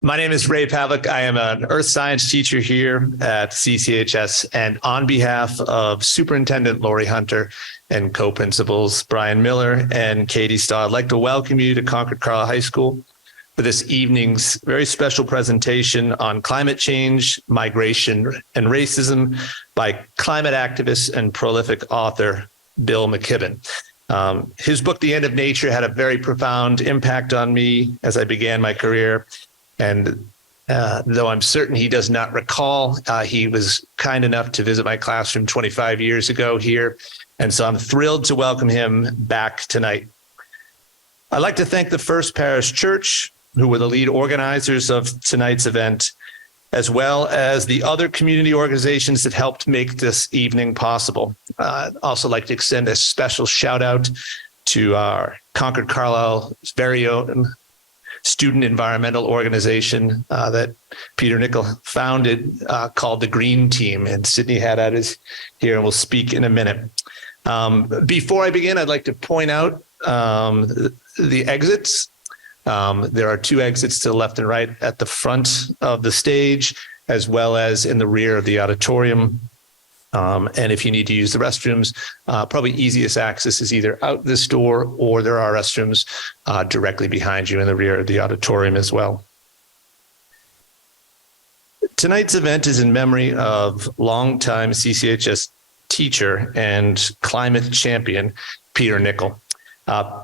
My name is Ray Pavlik. I am an earth science teacher here at CCHS, and on behalf of Superintendent Lori Hunter and co-principals Brian Miller and Katie Starr, I'd like to welcome you to Concord Carlisle High School for this evening's very special presentation on climate change, migration, and racism by climate activist and prolific author Bill McKibben. His book, The End of Nature, had a very profound impact on me as I began my career. And though I'm certain he does not recall, he was kind enough to visit my classroom 25 years ago here. And so I'm thrilled to welcome him back tonight. I'd like to thank the First Parish Church, who were the lead organizers of tonight's event, as well as the other community organizations that helped make this evening possible. I'd also like to extend a special shout out to our Concord Carlisle's very own student environmental organization that Peter Nickel founded called the Green Team, and Sydney Haddad is here and will speak in a minute. Before I begin, I'd like to point out the exits. There are two exits to the left and right at the front of the stage, as well as in the rear of the auditorium. And if you need to use the restrooms, probably easiest access is either out this door or there are restrooms directly behind you in the rear of the auditorium as well. Tonight's event is in memory of longtime CCHS teacher and climate champion, Peter Nickel.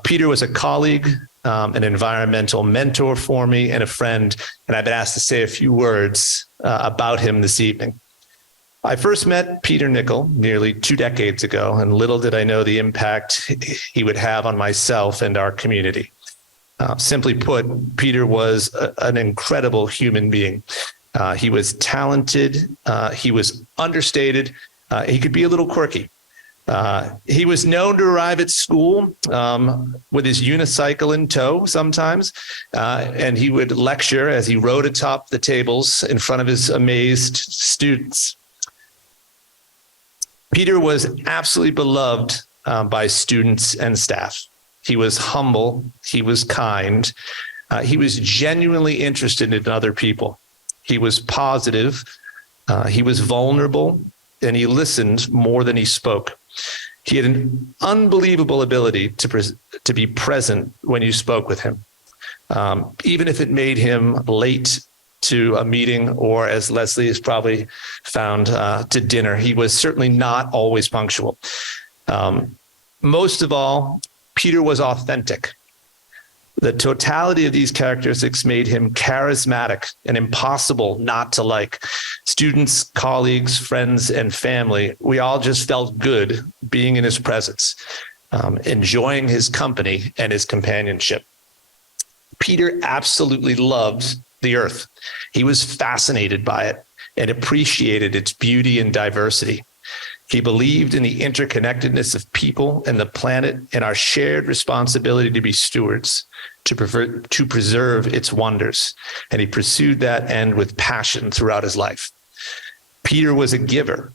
Peter was a colleague, an environmental mentor for me and a friend, and I've been asked to say a few words about him this evening. I first met Peter Nickel nearly 2 decades ago, and little did I know the impact he would have on myself and our community. Simply put, Peter was an incredible human being. He was talented, he was understated, he could be a little quirky. He was known to arrive at school with his unicycle in tow sometimes, and he would lecture as he rode atop the tables in front of his amazed students. Peter was absolutely beloved by students and staff. He was humble, he was kind, he was genuinely interested in other people. He was positive, he was vulnerable, and he listened more than he spoke. He had an unbelievable ability to be present when you spoke with him, even if it made him late to a meeting, or as Leslie has probably found, to dinner. He was certainly not always punctual. Most of all, Peter was authentic. The totality of these characteristics made him charismatic and impossible not to like. Students, colleagues, friends, and family, we all just felt good being in his presence, enjoying his company and his companionship. Peter absolutely loved the earth. He was fascinated by it and appreciated its beauty and diversity. He believed in the interconnectedness of people and the planet and our shared responsibility to be stewards, to preserve its wonders. And he pursued that end with passion throughout his life. Peter was a giver.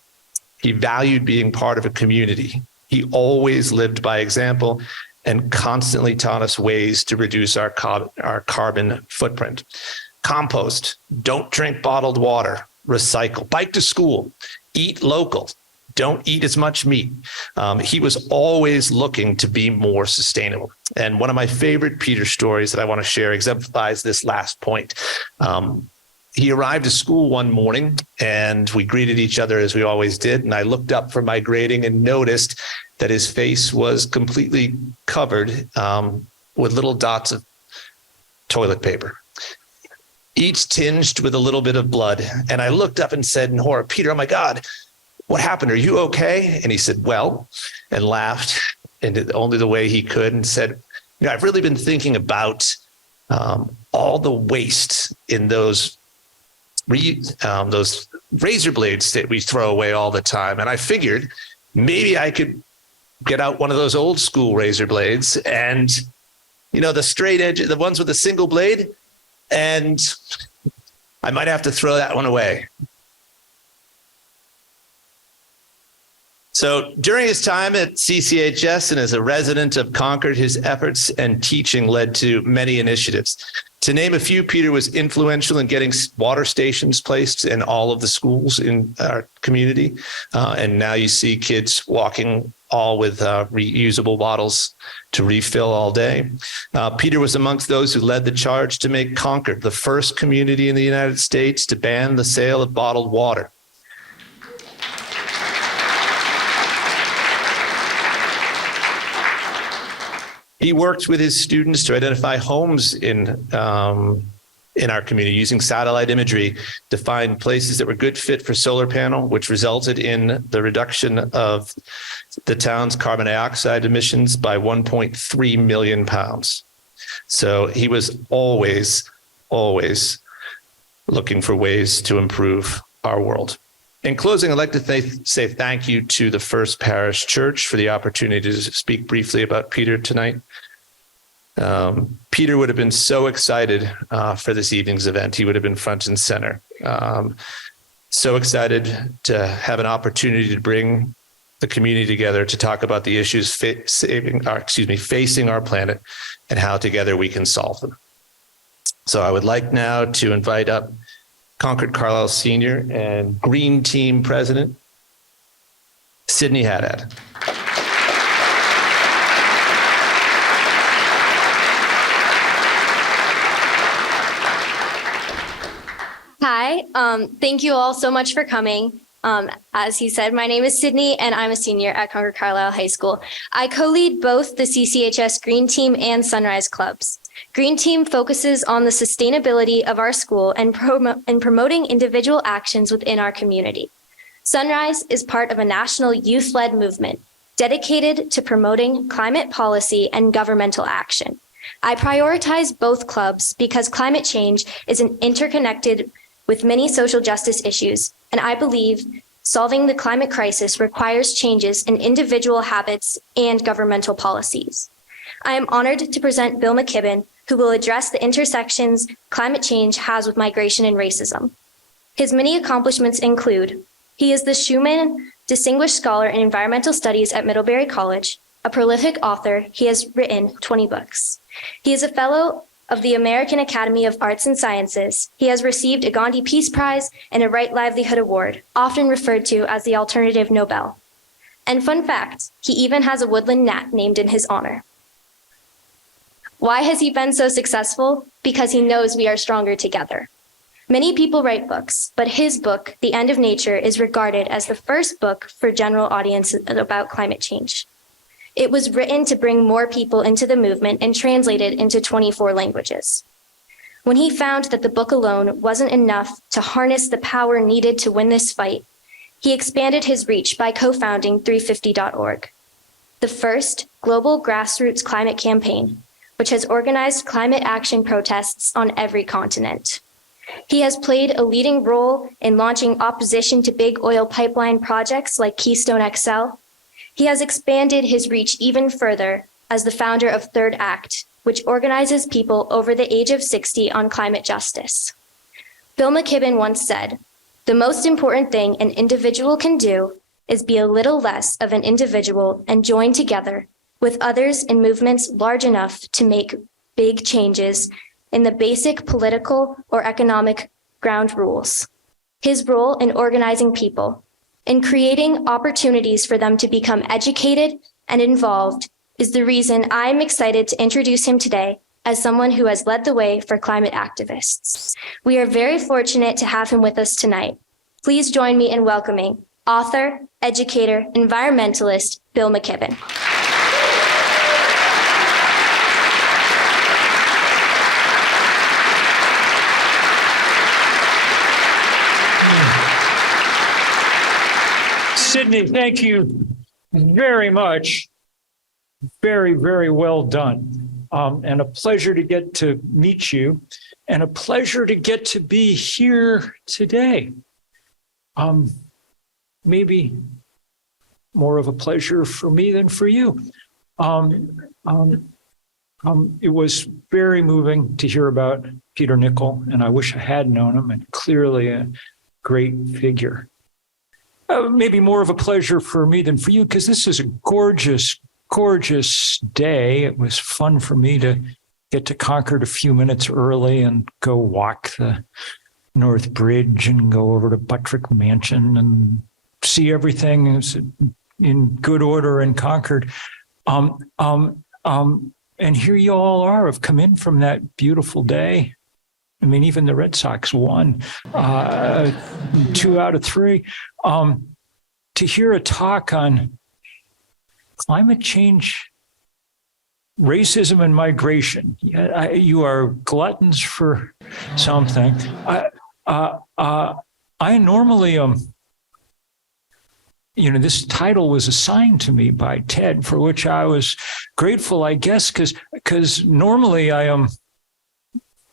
He valued being part of a community. He always lived by example and constantly taught us ways to reduce our carbon footprint. Compost, don't drink bottled water, recycle, bike to school, eat local, don't eat as much meat. He was always looking to be more sustainable. And one of my favorite Peter stories that I want to share exemplifies this last point. He arrived to school one morning and we greeted each other as we always did. And I looked up from my grading and noticed that his face was completely covered with little dots of toilet paper, each tinged with a little bit of blood. And I looked up and said in horror, "Peter, oh my God, what happened? Are you okay?" And he said, "Well," and laughed in only the way he could and said, "I've really been thinking about all the waste in those razor blades that we throw away all the time. And I figured maybe I could get out one of those old school razor blades and, the straight edge, the ones with a single blade, and I might have to throw that one away." So during his time at CCHS and as a resident of Concord, his efforts and teaching led to many initiatives. To name a few, Peter was influential in getting water stations placed in all of the schools in our community. And now you see kids walking all with reusable bottles to refill all day. Peter was amongst those who led the charge to make Concord the first community in the United States to ban the sale of bottled water. He worked with his students to identify homes in our community using satellite imagery to find places that were good fit for solar panel, which resulted in the reduction of the town's carbon dioxide emissions by 1.3 million pounds. So he was always looking for ways to improve our world. In closing, I'd like to say thank you to the First Parish Church for the opportunity to speak briefly about Peter tonight. Peter would have been so excited for this evening's event. He would have been front and center. So excited to have an opportunity to bring the community together to talk about the issues facing our planet and how together we can solve them. So I would like now to invite up Concord Carlisle Senior and Green Team President, Sydney Haddad. Hi, thank you all so much for coming. As he said, my name is Sydney and I'm a senior at Concord Carlisle High School. I co-lead both the CCHS Green Team and Sunrise Clubs. Green Team focuses on the sustainability of our school and promoting individual actions within our community. Sunrise is part of a national youth-led movement dedicated to promoting climate policy and governmental action. I prioritize both clubs because climate change is interconnected with many social justice issues, and I believe solving the climate crisis requires changes in individual habits and governmental policies. I am honored to present Bill McKibben, who will address the intersections climate change has with migration and racism. His many accomplishments include: he is the Schumann Distinguished Scholar in Environmental Studies at Middlebury College, a prolific author. He has written 20 books. He is a fellow of the American Academy of Arts and Sciences. He has received a Gandhi Peace Prize and a Right Livelihood Award, often referred to as the Alternative Nobel. And fun fact, he even has a woodland gnat named in his honor. Why has he been so successful? Because he knows we are stronger together. Many people write books, but his book, The End of Nature, is regarded as the first book for general audiences about climate change. It was written to bring more people into the movement and translated into 24 languages. When he found that the book alone wasn't enough to harness the power needed to win this fight, he expanded his reach by co-founding 350.org, the first global grassroots climate campaign, which has organized climate action protests on every continent. He has played a leading role in launching opposition to big oil pipeline projects like Keystone XL. He has expanded his reach even further as the founder of Third Act, which organizes people over the age of 60 on climate justice. Bill McKibben once said, "The most important thing an individual can do is be a little less of an individual and join together with others in movements large enough to make big changes in the basic political or economic ground rules." His role in organizing people, in creating opportunities for them to become educated and involved, is the reason I'm excited to introduce him today as someone who has led the way for climate activists. We are very fortunate to have him with us tonight. Please join me in welcoming author, educator, environmentalist, Bill McKibben. Sydney, thank you very much. Very, very well done. And a pleasure to get to meet you, and a pleasure to get to be here today. Maybe more of a pleasure for me than for you. It was very moving to hear about Peter Nicol, and I wish I had known him, and clearly a great figure. Maybe more of a pleasure for me than for you, because this is a gorgeous, gorgeous day. It was fun for me to get to Concord a few minutes early and go walk the North Bridge and go over to Buttrick Mansion and see everything is in good order in Concord. And here you all are, have come in from that beautiful day. I mean, even the Red Sox won 2 out of 3. To hear a talk on climate change, racism, and migration. You are gluttons for something. I normally this title was assigned to me by Ted, for which I was grateful, I guess, because normally I am,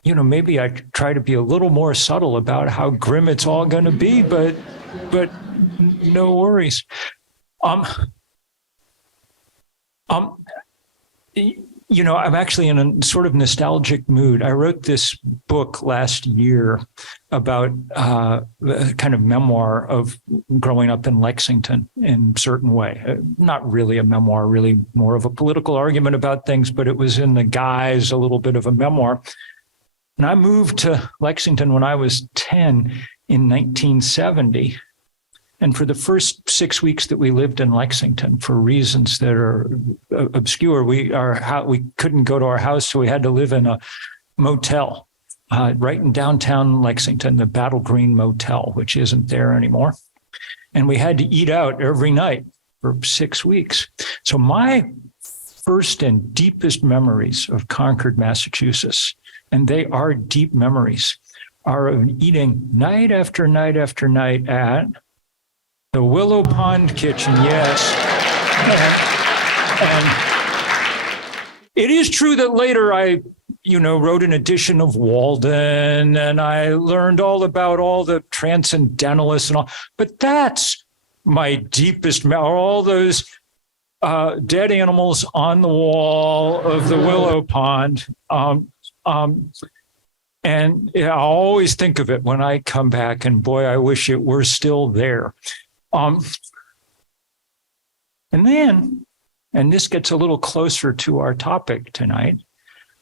maybe I try to be a little more subtle about how grim it's all going to be, but no worries. I'm actually in a sort of nostalgic mood. I wrote this book last year about a kind of memoir of growing up in Lexington in a certain way. Not really a memoir, really more of a political argument about things, but it was in the guise a little bit of a memoir. And I moved to Lexington when I was 10 in 1970. And for the first 6 weeks that we lived in Lexington, for reasons that are obscure, we couldn't go to our house, so we had to live in a motel right in downtown Lexington, the Battle Green Motel, which isn't there anymore. And we had to eat out every night for 6 weeks. So my first and deepest memories of Concord, Massachusetts, and they are deep memories, are of eating night after night after night at the Willow Pond Kitchen, yes. And it is true that later I, wrote an edition of Walden, and I learned all about all the transcendentalists and all. But that's my deepest memory, all those dead animals on the wall of the Willow Pond. And I always think of it when I come back, and boy, I wish it were still there. And then, and this gets a little closer to our topic tonight,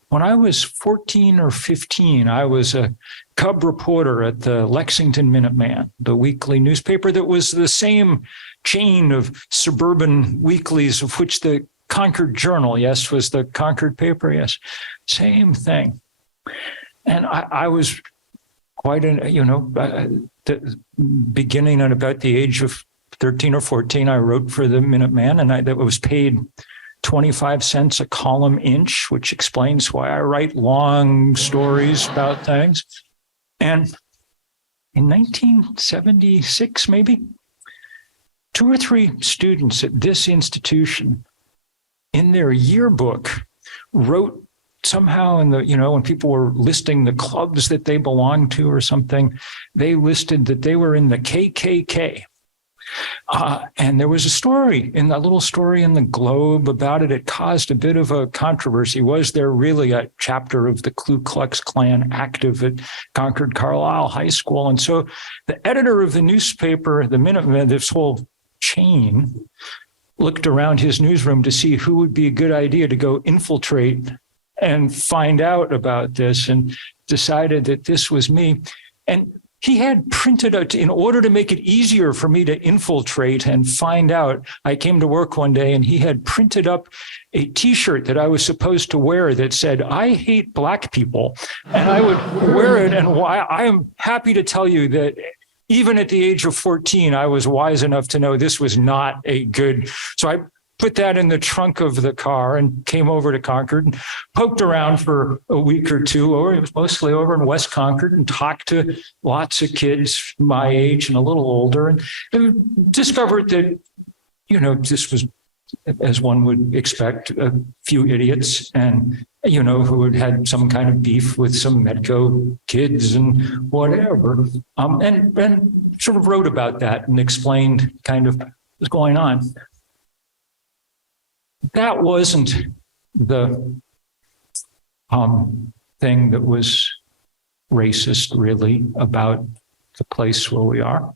when I was 14 or 15, I was a cub reporter at the Lexington Minuteman, the weekly newspaper that was the same chain of suburban weeklies of which the Concord Journal, yes, was the Concord paper, yes, same thing. And I was quite beginning at about the age of 13 or 14, I wrote for the Minuteman, and that was paid 25 cents a column inch, which explains why I write long stories about things. And in 1976, maybe, 2 or 3 students at this institution in their yearbook wrote somehow when people were listing the clubs that they belonged to or something, they listed that they were in the KKK. And there was a little story in the Globe about it. It caused a bit of a controversy. Was there really a chapter of the Ku Klux Klan active at Concord Carlisle High School? And so the editor of the newspaper, the Minuteman, this whole chain, looked around his newsroom to see who would be a good idea to go infiltrate and find out about this, and decided that this was me. And he had printed out, in order to make it easier for me to infiltrate and find out, I came to work one day and he had printed up a T-shirt that I was supposed to wear that said, "I hate black people." And I would wear it. And I am happy to tell you that even at the age of 14, I was wise enough to know this was not a good. So I put that in the trunk of the car and came over to Concord and poked around for a week or two. Or it was mostly over in West Concord, and talked to lots of kids my age and a little older, and discovered that, this was, as one would expect, a few idiots and, who had had some kind of beef with some Medco kids and whatever. And sort of wrote about that and explained kind of what's going on. That wasn't the thing that was racist, really, about the place where we are.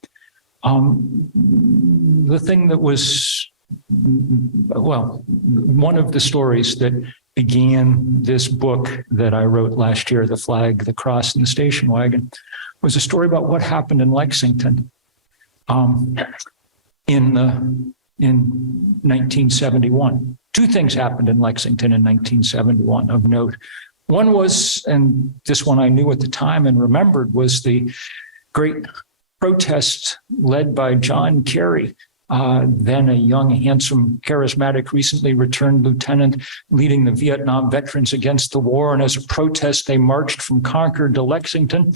The thing that was, one of the stories that began this book that I wrote last year, The Flag, the Cross, and the Station Wagon, was a story about what happened in Lexington in 1971. Two things happened in Lexington in 1971 of note. One was, and this one I knew at the time and remembered, was the great protest led by John Kerry, then a young, handsome, charismatic, recently returned lieutenant leading the Vietnam veterans against the war. And as a protest, they marched from Concord to Lexington,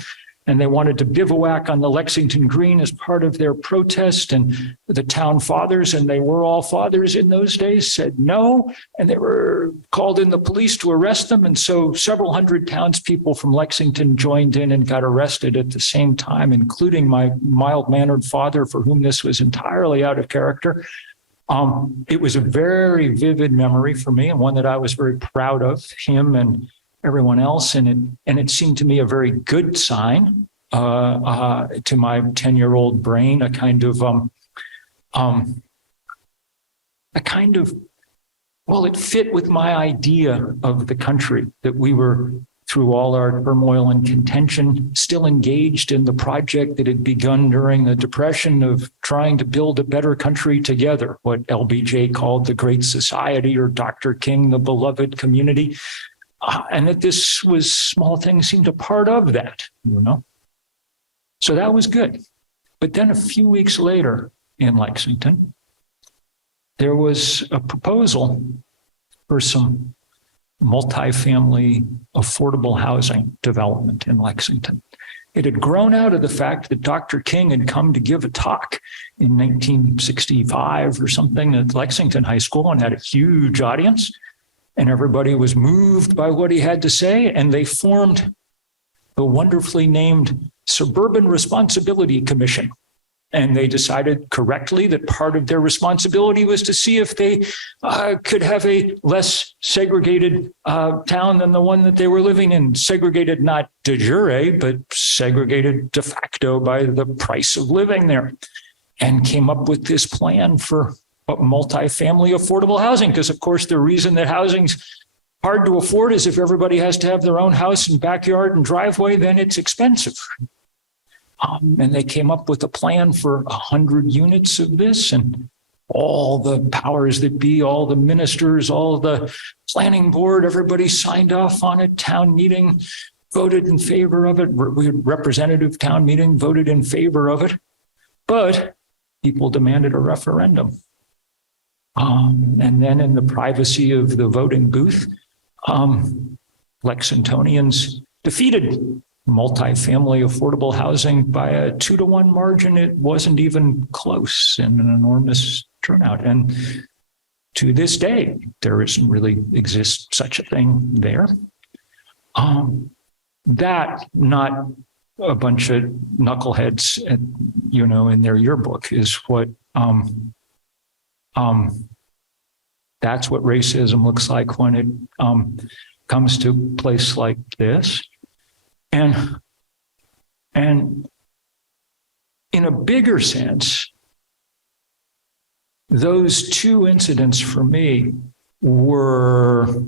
and they wanted to bivouac on the Lexington Green as part of their protest. And the town fathers, and they were all fathers in those days, said no. And they were called in the police to arrest them. And so several hundred townspeople from Lexington joined in and got arrested at the same time, including my mild-mannered father, for whom this was entirely out of character. It was a very vivid memory for me, and one that I was very proud of, him and everyone else, and it seemed to me a very good sign to my 10-year-old brain, a kind of well, it fit with my idea of the country, that we were, through all our turmoil and contention, still engaged in the project that had begun during the Depression of trying to build a better country together, what LBJ called the Great Society, or Dr. King, the beloved community. And that this was, small things seemed a part of that, you know? So that was good. But then a few weeks later in Lexington, there was a proposal for some multifamily affordable housing development in Lexington. It had grown out of the fact that Dr. King had come to give a talk in 1965 or something at Lexington High School and had a huge audience. And everybody was moved by what he had to say, and they formed the wonderfully named Suburban Responsibility Commission. And they decided correctly that part of their responsibility was to see if they could have a less segregated town than the one that they were living in. Segregated not de jure, but segregated de facto by the price of living there. And came up with this plan for multifamily affordable housing, because of course the reason that housing's hard to afford is if everybody has to have their own house and backyard and driveway, then it's expensive. And they came up with a plan for 100 units of this, and all the powers that be, all the ministers, all the planning board, everybody signed off on it. Town meeting voted in favor of it. Representative town meeting voted in favor of it, but people demanded a referendum. And then in the privacy of the voting booth, Lexingtonians defeated multifamily affordable housing by a 2-to-1 margin. It wasn't even close, and an enormous turnout. And to this day, there isn't really exists such a thing there. That, not a bunch of knuckleheads, in their yearbook, is what that's what racism looks like when it comes to a place like this. And in a bigger sense, those two incidents for me were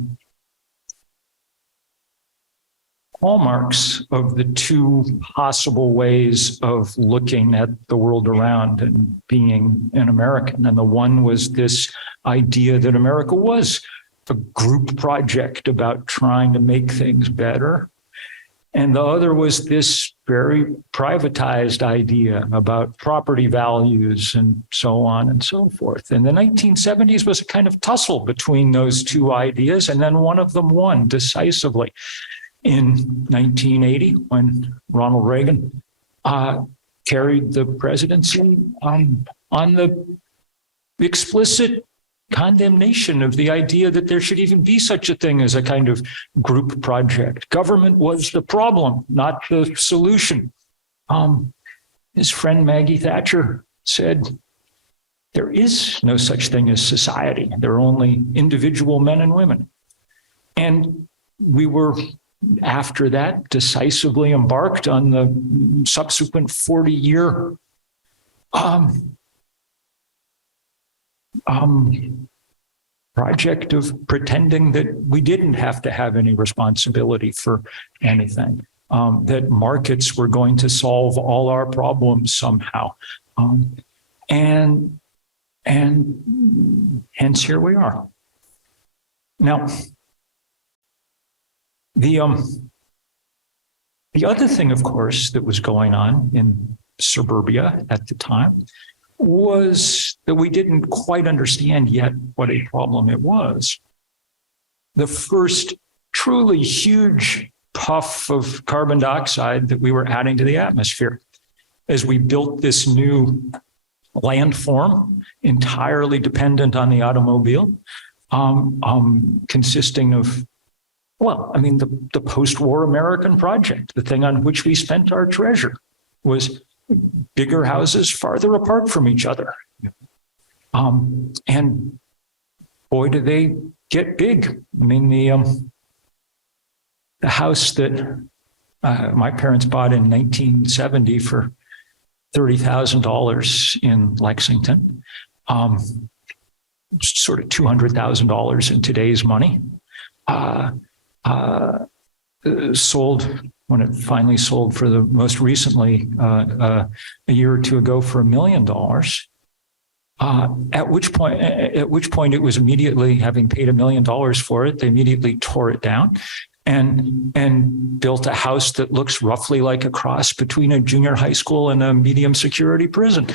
hallmarks of the two possible ways of looking at the world around and being an American. And the one was this idea that America was a group project about trying to make things better. And the other was this very privatized idea about property values and so on and so forth. And the 1970s was a kind of tussle between those two ideas, and then one of them won decisively in 1980 when Ronald Reagan carried the presidency on the explicit condemnation of the idea that there should even be such a thing as a kind of group project. Government was the problem, not the solution. His friend Maggie Thatcher said, there is no such thing as society. There are only individual men and women. And we were, after that, decisively embarked on the subsequent 40-year project of pretending that we didn't have to have any responsibility for anything, that markets were going to solve all our problems somehow. And hence here we are. Now, the other thing, of course, that was going on in suburbia at the time was that we didn't quite understand yet what a problem it was. The first truly huge puff of carbon dioxide that we were adding to the atmosphere as we built this new landform entirely dependent on the automobile, consisting of, well, I mean, the post-war American project, the thing on which we spent our treasure, was bigger houses farther apart from each other. And boy, do they get big. I mean, the house that my parents bought in 1970 for $30,000 in Lexington, sort of $200,000 in today's money, sold when it finally sold for the most recently a year or two ago for $1 million. At which point it was immediately, having paid $1 million for it, they immediately tore it down and built a house that looks roughly like a cross between a junior high school and a medium security prison.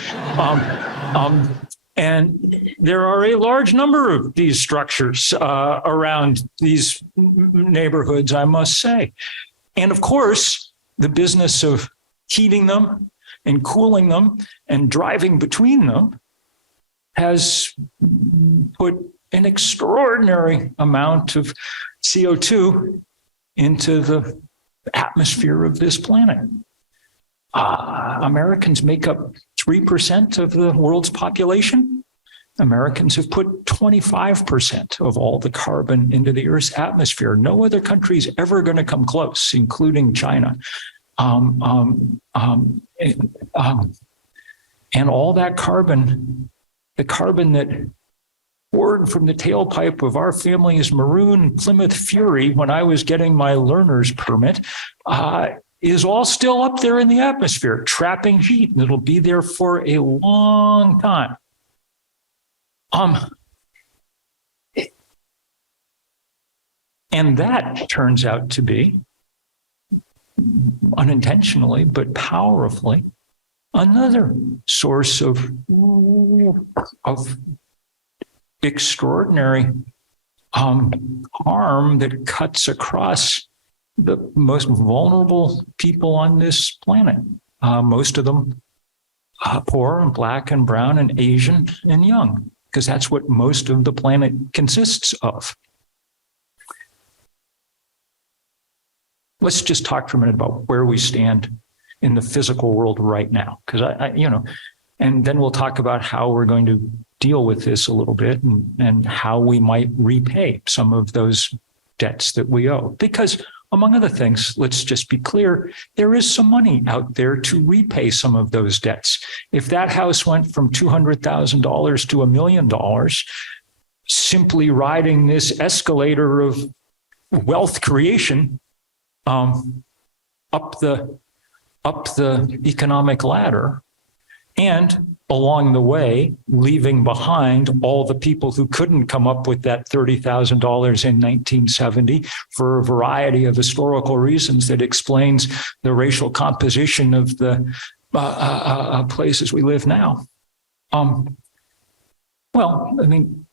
And there are a large number of these structures around these neighborhoods, I must say. And of course, the business of heating them and cooling them and driving between them has put an extraordinary amount of CO2 into the atmosphere of this planet. Americans make up 3% of the world's population. Americans have put 25% of all the carbon into the Earth's atmosphere. No other country is ever going to come close, including China. And all that carbon, the carbon that poured from the tailpipe of our family's maroon Plymouth Fury when I was getting my learner's permit, is all still up there in the atmosphere, trapping heat, and it'll be there for a long time. And that turns out to be, unintentionally but powerfully, another source of extraordinary harm that cuts across the most vulnerable people on this planet. Most of them poor and black and brown and Asian and young, because that's what most of the planet consists of. Let's just talk for a minute about where we stand in the physical world right now, because and then we'll talk about how we're going to deal with this a little bit and how we might repay some of those debts that we owe. Because among other things, let's just be clear, there is some money out there to repay some of those debts. If that house went from $200,000 to $1 million, simply riding this escalator of wealth creation up the economic ladder, and along the way, leaving behind all the people who couldn't come up with that $30,000 in 1970 for a variety of historical reasons that explains the racial composition of the places we live now. Well, I mean,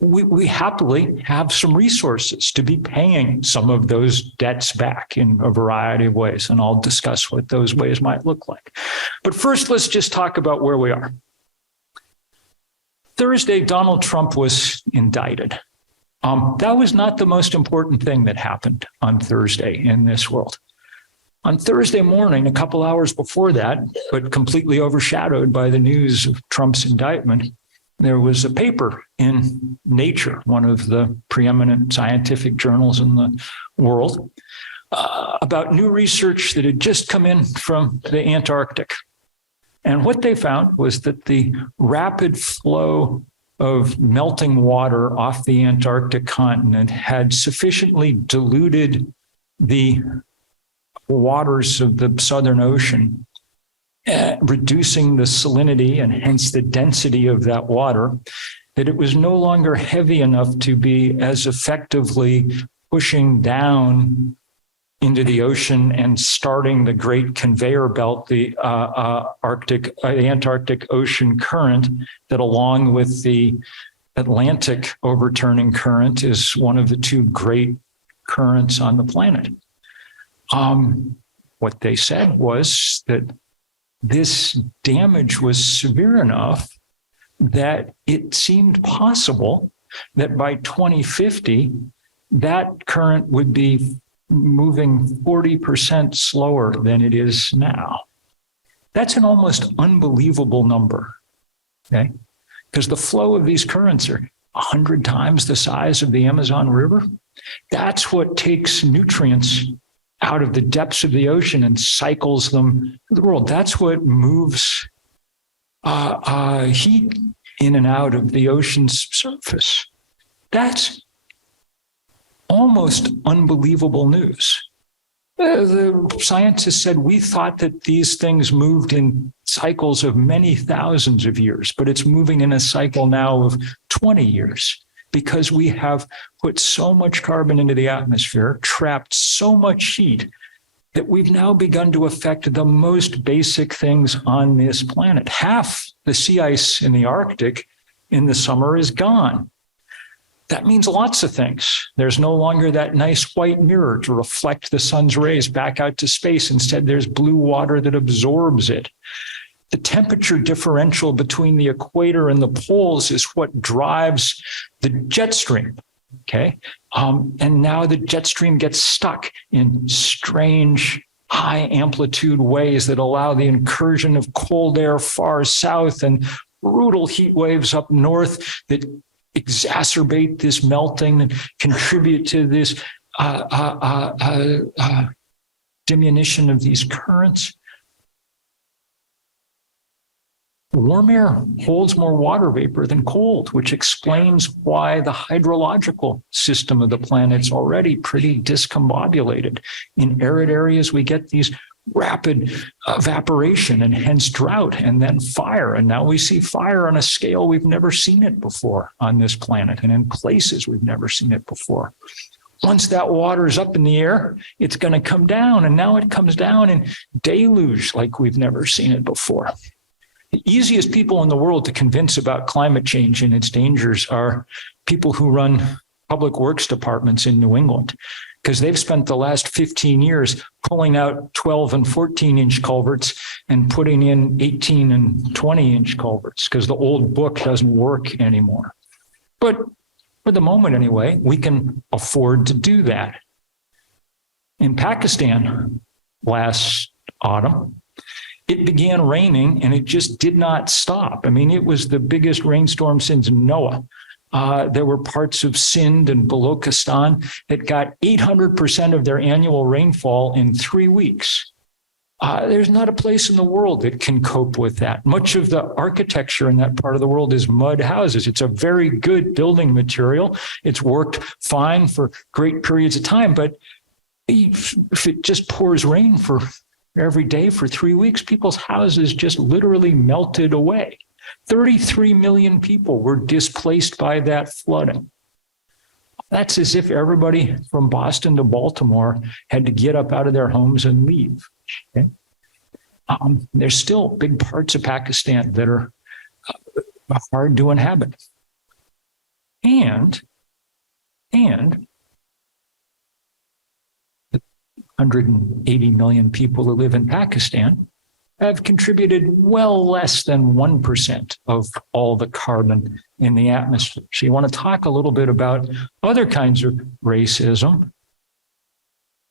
we happily have some resources to be paying some of those debts back in a variety of ways, and I'll discuss what those ways might look like. But first, let's just talk about where we are. Thursday, Donald Trump was indicted. That was not the most important thing that happened on Thursday in this world. On Thursday morning, a couple hours before that, but completely overshadowed by the news of Trump's indictment, there was a paper in Nature, one of the preeminent scientific journals in the world, about new research that had just come in from the Antarctic. And what they found was that the rapid flow of melting water off the Antarctic continent had sufficiently diluted the waters of the Southern Ocean, reducing the salinity and hence the density of that water, that it was no longer heavy enough to be as effectively pushing down into the ocean and starting the great conveyor belt, the Antarctic Ocean current, that along with the Atlantic overturning current is one of the two great currents on the planet. What they said was that this damage was severe enough that it seemed possible that by 2050, that current would be moving 40% slower than it is now. That's an almost unbelievable number, okay? Because the flow of these currents are 100 times the size of the Amazon River. That's what takes nutrients out of the depths of the ocean and cycles them to the world. That's what moves heat in and out of the ocean's surface. That's almost unbelievable news. The scientists said, we thought that these things moved in cycles of many thousands of years, but it's moving in a cycle now of 20 years because we have put so much carbon into the atmosphere, trapped so much heat, that we've now begun to affect the most basic things on this planet. Half the sea ice in the Arctic in the summer is gone. That means lots of things. There's no longer that nice white mirror to reflect the sun's rays back out to space. Instead, there's blue water that absorbs it. The temperature differential between the equator and the poles is what drives the jet stream, okay? And now the jet stream gets stuck in strange high amplitude ways that allow the incursion of cold air far south and brutal heat waves up north that exacerbate this melting and contribute to this diminution of these currents. Warm air holds more water vapor than cold, which explains why the hydrological system of the planet's already pretty discombobulated. In arid areas, we get these rapid evaporation and hence drought and then fire. And now we see fire on a scale we've never seen it before on this planet and in places we've never seen it before. Once that water is up in the air, it's going to come down. And now it comes down in deluge like we've never seen it before. The easiest people in the world to convince about climate change and its dangers are people who run public works departments in New England, because they've spent the last 15 years pulling out 12 and 14-inch culverts and putting in 18 and 20-inch culverts, because the old book doesn't work anymore. But for the moment anyway, we can afford to do that. In Pakistan last autumn, it began raining and it just did not stop. I mean, it was the biggest rainstorm since Noah. There were parts of Sindh and Balochistan that got 800% of their annual rainfall in 3 weeks. There's not a place in the world that can cope with that. Much of the architecture in that part of the world is mud houses. It's a very good building material. It's worked fine for great periods of time, but if it just pours rain for every day for 3 weeks, people's houses just literally melted away. 33 million people were displaced by that flooding. That's as if everybody from Boston to Baltimore had to get up out of their homes and leave. Okay? There's still big parts of Pakistan that are hard to inhabit. And 180 million people who live in Pakistan have contributed well less than 1% of all the carbon in the atmosphere. So you want to talk a little bit about other kinds of racism.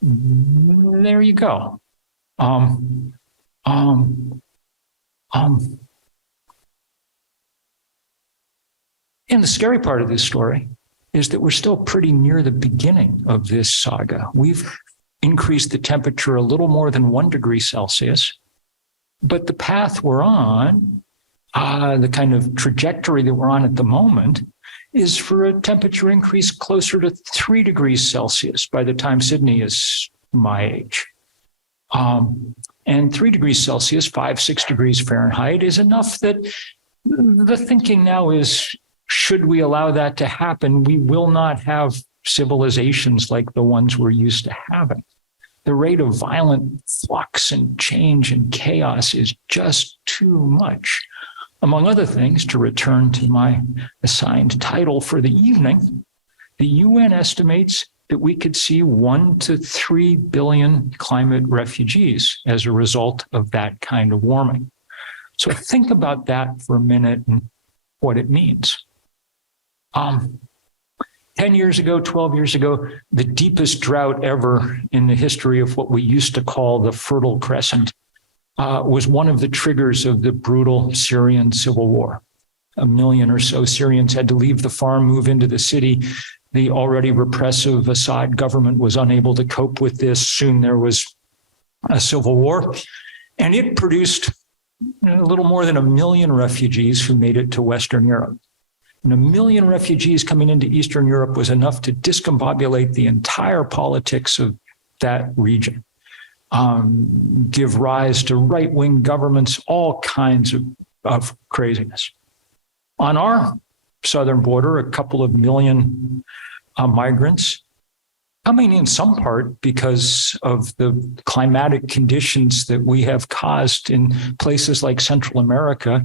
There you go. And the scary part of this story is that we're still pretty near the beginning of this saga. We've increased the temperature a little more than 1 degree Celsius, but the path we're on the kind of trajectory that we're on at the moment is for a temperature increase closer to 3 degrees Celsius by the time Sydney is my age. And 3 degrees Celsius, 5-6 degrees Fahrenheit is enough that the thinking now is, should we allow that to happen, we will not have civilizations like the ones we're used to having. The rate of violent flux and change and chaos is just too much. Among other things, to return to my assigned title for the evening, the UN estimates that we could see 1 to 3 billion climate refugees as a result of that kind of warming. So think about that for a minute and what it means. 10 years ago, 12 years ago, the deepest drought ever in the history of what we used to call the Fertile Crescent was one of the triggers of the brutal Syrian civil war. 1 million or so Syrians had to leave the farm, move into the city. The already repressive Assad government was unable to cope with this. Soon there was a civil war, and it produced a little more than 1 million refugees who made it to Western Europe. And 1 million refugees coming into Eastern Europe was enough to discombobulate the entire politics of that region, give rise to right-wing governments, all kinds of craziness. On our southern border, a couple of million migrants coming in some part because of the climatic conditions that we have caused in places like Central America,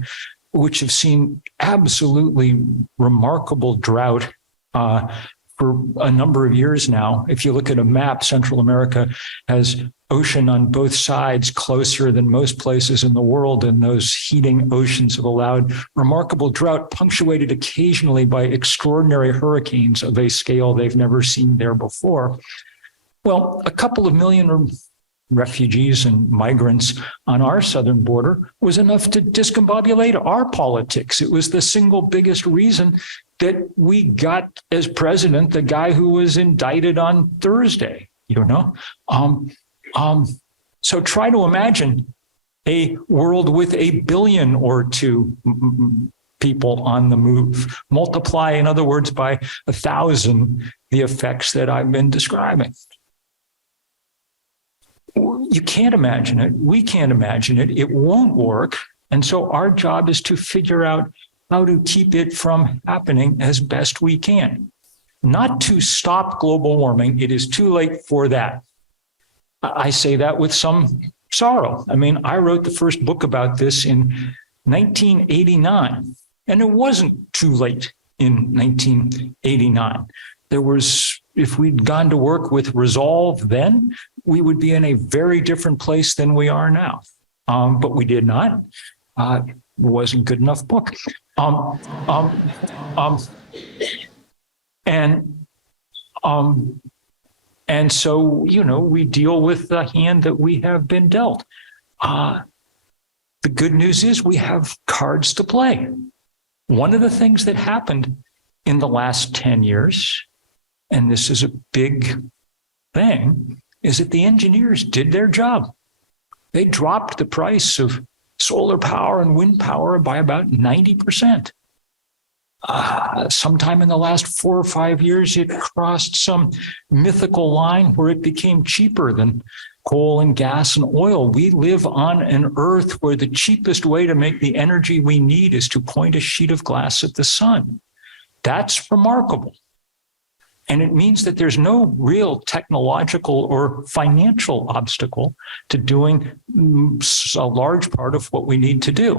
which have seen absolutely remarkable drought for a number of years now. If you look at a map, Central America has ocean on both sides closer than most places in the world, and those heating oceans have allowed remarkable drought, punctuated occasionally by extraordinary hurricanes of a scale they've never seen there before. Well, a couple of million refugees and migrants on our southern border was enough to discombobulate our politics. It was the single biggest reason that we got as president the guy who was indicted on Thursday, So try to imagine a world with 1 billion or 2 people on the move. Multiply, in other words, by 1,000 the effects that I've been describing. You can't imagine it. We can't imagine it. It won't work. And so our job is to figure out how to keep it from happening as best we can. Not to stop global warming. It is too late for that. I say that with some sorrow. I mean, I wrote the first book about this in 1989, and it wasn't too late in 1989. There was, if we'd gone to work with resolve then, we would be in a very different place than we are now. But we did not. It wasn't a good enough book. And so, we deal with the hand that we have been dealt. The good news is we have cards to play. One of the things that happened in the last 10 years, and this is a big thing, is that the engineers did their job. They dropped the price of solar power and wind power by about 90%. Sometime in the last 4 or 5 years, it crossed some mythical line where it became cheaper than coal and gas and oil. We live on an earth where the cheapest way to make the energy we need is to point a sheet of glass at the sun. That's remarkable. And it means that there's no real technological or financial obstacle to doing a large part of what we need to do.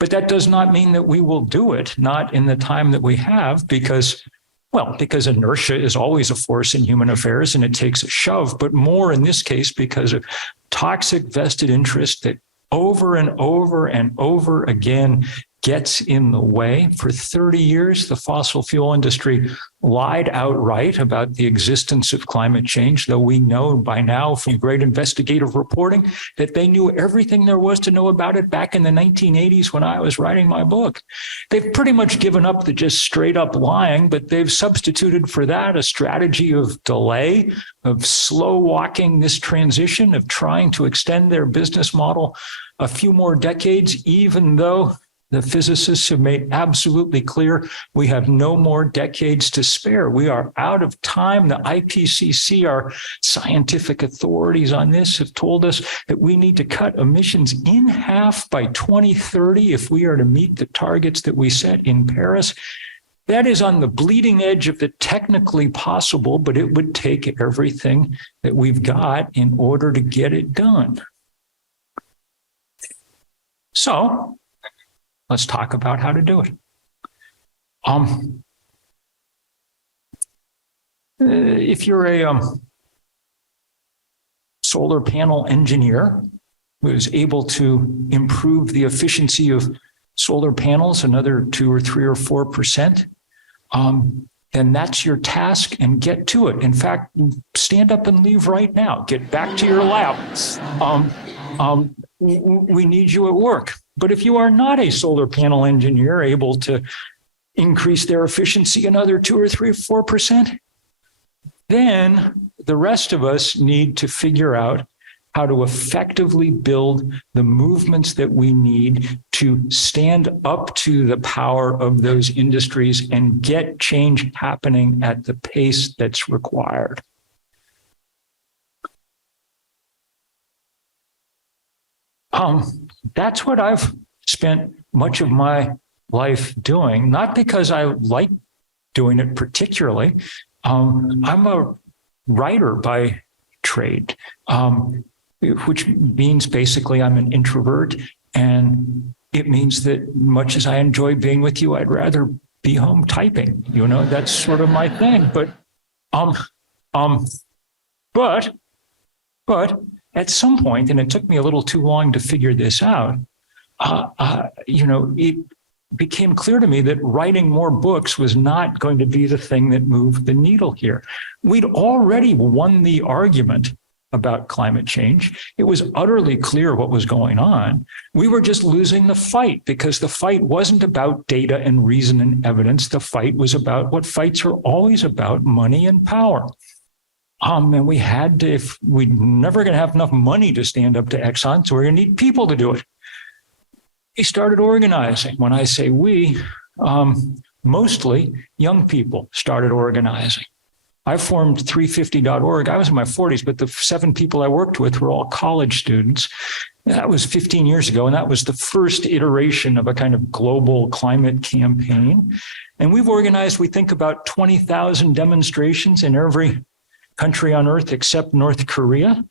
But that does not mean that we will do it, not in the time that we have, because inertia is always a force in human affairs and it takes a shove, but more in this case because of toxic vested interest that over and over and over again gets in the way. For 30 years, the fossil fuel industry lied outright about the existence of climate change, though we know by now from great investigative reporting that they knew everything there was to know about it back in the 1980s when I was writing my book. They've pretty much given up the just straight up lying, but they've substituted for that a strategy of delay, of slow walking this transition, of trying to extend their business model a few more decades, even though The physicists have made absolutely clear we have no more decades to spare. We are out of time. The IPCC, our scientific authorities on this, have told us that we need to cut emissions in half by 2030 if we are to meet the targets that we set in Paris. That is on the bleeding edge of the technically possible, but it would take everything that we've got in order to get it done. So let's talk about how to do it. If you're a solar panel engineer who is able to improve the efficiency of solar panels another 2 or 3 or 4%, then that's your task, and get to it. In fact, stand up and leave right now. Get back to your lab. We need you at work. But if you are not a solar panel engineer able to increase their efficiency another 2 or 3 or 4%, then the rest of us need to figure out how to effectively build the movements that we need to stand up to the power of those industries and get change happening at the pace that's required. That's what I've spent much of my life doing, not because I like doing it particularly. I'm a writer by trade, which means basically I'm an introvert, and it means that much as I enjoy being with you, I'd rather be home typing. You know, that's sort of my thing. But at some point, and it took me a little too long to figure this out, it became clear to me that writing more books was not going to be the thing that moved the needle here. We'd already won the argument about climate change. It was utterly clear what was going on. We were just losing the fight, because the fight wasn't about data and reason and evidence. The fight was about what fights are always about: money and power. And we had to, if we're never going to have enough money to stand up to Exxon, so we're going to need people to do it. We started organizing. When I say we, mostly young people started organizing. I formed 350.org. I was in my 40s, but the 7 people I worked with were all college students. That was 15 years ago, and that was the first iteration of a kind of global climate campaign. And we've organized, we think, about 20,000 demonstrations in every country on earth except North Korea.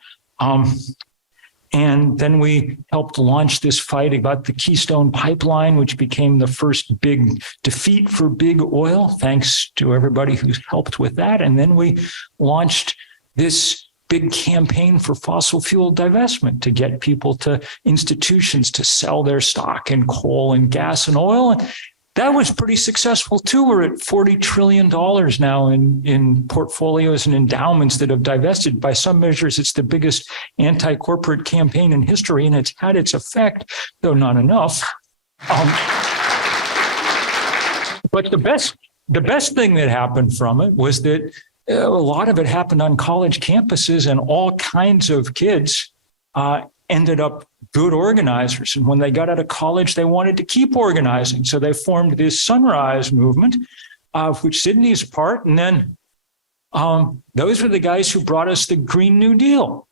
And then we helped launch this fight about the Keystone Pipeline, which became the first big defeat for big oil, thanks to everybody who's helped with that. And then we launched this big campaign for fossil fuel divestment to get people to institutions to sell their stock in coal and gas and oil. And that was pretty successful too. We're at $40 trillion now in portfolios and endowments that have divested. By some measures, it's the biggest anti-corporate campaign in history, and it's had its effect, though not enough. But the best thing that happened from it was that a lot of it happened on college campuses, and all kinds of kids ended up good organizers. And when they got out of college, they wanted to keep organizing. So they formed this Sunrise movement, of which Sydney's a part. And then those were the guys who brought us the Green New Deal.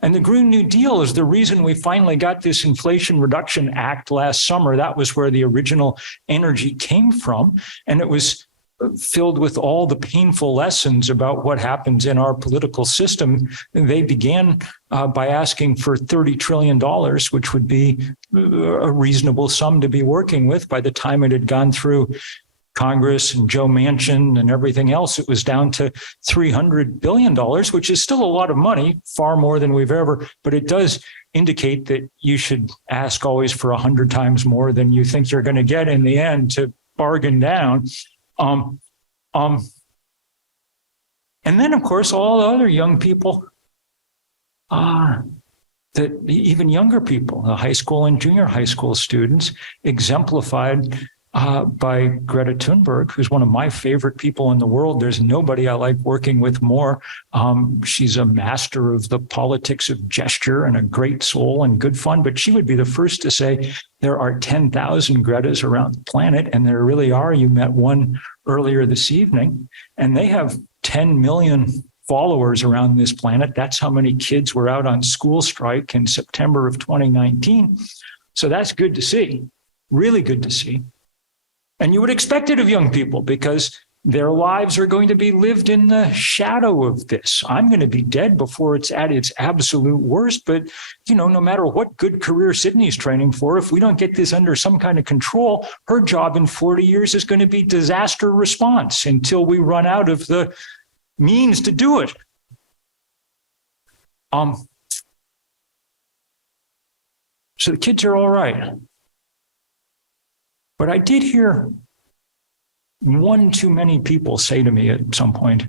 And the Green New Deal is the reason we finally got this Inflation Reduction Act last summer. That was where the original energy came from. And it was filled with all the painful lessons about what happens in our political system. They began by asking for $30 trillion, which would be a reasonable sum to be working with. By the time it had gone through Congress and Joe Manchin and everything else, it was down to $300 billion, which is still a lot of money, far more than we've ever, but it does indicate that you should ask always for 100 times more than you think you're going to get in the end to bargain down. And then, of course, all the other young people, that even younger people, the high school and junior high school students, exemplified by Greta Thunberg, who's one of my favorite people in the world. There's nobody I like working with more. She's a master of the politics of gesture and a great soul and good fun, but she would be the first to say there are 10,000 Gretas around the planet, and there really are. You met one earlier this evening, and they have 10 million followers around this planet. That's how many kids were out on school strike in September of 2019. So that's good to see, really good to see. And you would expect it of young people because their lives are going to be lived in the shadow of this. I'm going to be dead before it's at its absolute worst. But, no matter what good career Sydney's training for, if we don't get this under some kind of control, her job in 40 years is going to be disaster response until we run out of the means to do it. So the kids are all right. But I did hear one too many people say to me at some point,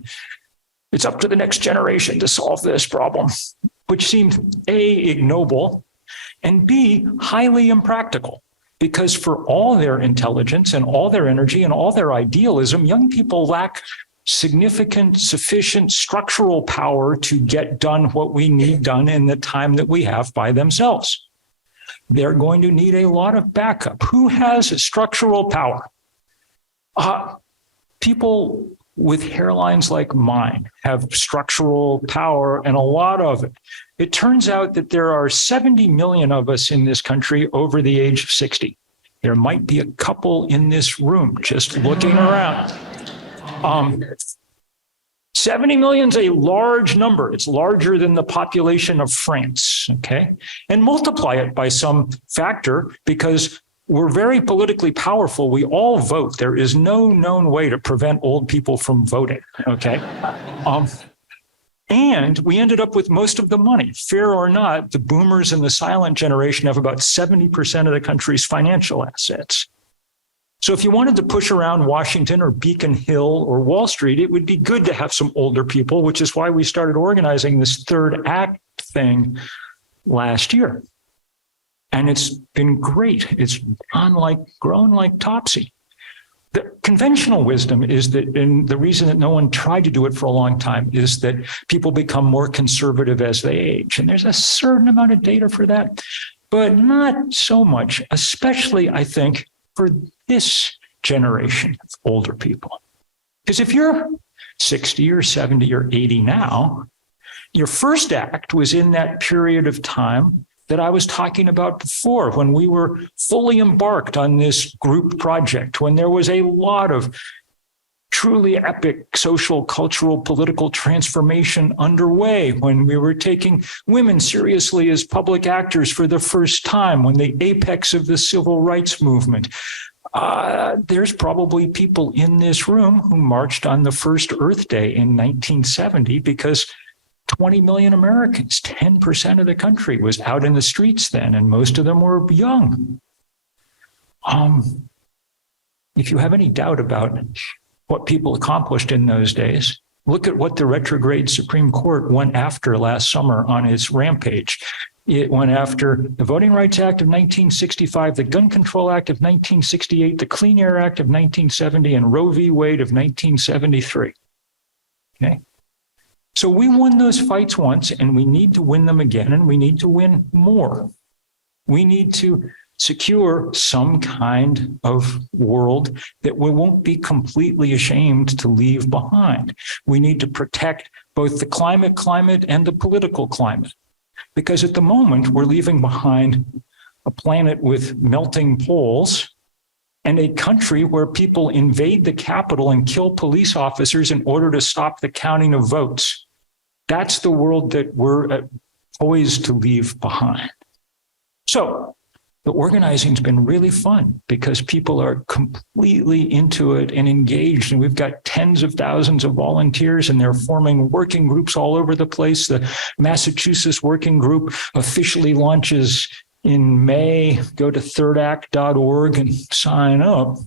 it's up to the next generation to solve this problem, which seemed A, ignoble, and B, highly impractical. Because for all their intelligence and all their energy and all their idealism, young people lack significant, sufficient structural power to get done what we need done in the time that we have by themselves. They're going to need a lot of backup. Who has structural power? People with hairlines like mine have structural power, and a lot of it. It turns out that there are 70 million of us in this country over the age of 60. There might be a couple in this room just looking around. 70 million is a large number. It's larger than the population of France, okay? And multiply it by some factor because we're very politically powerful. We all vote. There is no known way to prevent old people from voting, okay? And we ended up with most of the money. Fair or not, the boomers and the silent generation have about 70% of the country's financial assets. So if you wanted to push around Washington or Beacon Hill or Wall Street, it would be good to have some older people, which is why we started organizing this third act thing last year. And it's been great. It's grown like topsy. The conventional wisdom is that, and the reason that no one tried to do it for a long time is that people become more conservative as they age. And there's a certain amount of data for that, but not so much, especially, I think, for this generation of older people. Because if you're 60 or 70 or 80 now, your first act was in that period of time that I was talking about before, when we were fully embarked on this group project, when there was a lot of truly epic social, cultural, political transformation underway, when we were taking women seriously as public actors for the first time, when the apex of the civil rights movement. There's probably people in this room who marched on the first Earth Day in 1970 because 20 million Americans, 10% of the country, was out in the streets then, and most of them were young. If you have any doubt about what people accomplished in those days, look at what the retrograde Supreme Court went after last summer on its rampage. It went after the Voting Rights Act of 1965, the Gun Control Act of 1968, the Clean Air Act of 1970, and Roe v. Wade of 1973. Okay? So we won those fights once, and we need to win them again, and we need to win more. We need to secure some kind of world that we won't be completely ashamed to leave behind. We need to protect both the climate, and the political climate. Because at the moment, we're leaving behind a planet with melting poles and a country where people invade the Capitol and kill police officers in order to stop the counting of votes. That's the world that we're poised to leave behind. So the organizing's been really fun because people are completely into it and engaged. And we've got tens of thousands of volunteers, and they're forming working groups all over the place. The Massachusetts working group officially launches in May. Go to thirdact.org and sign up.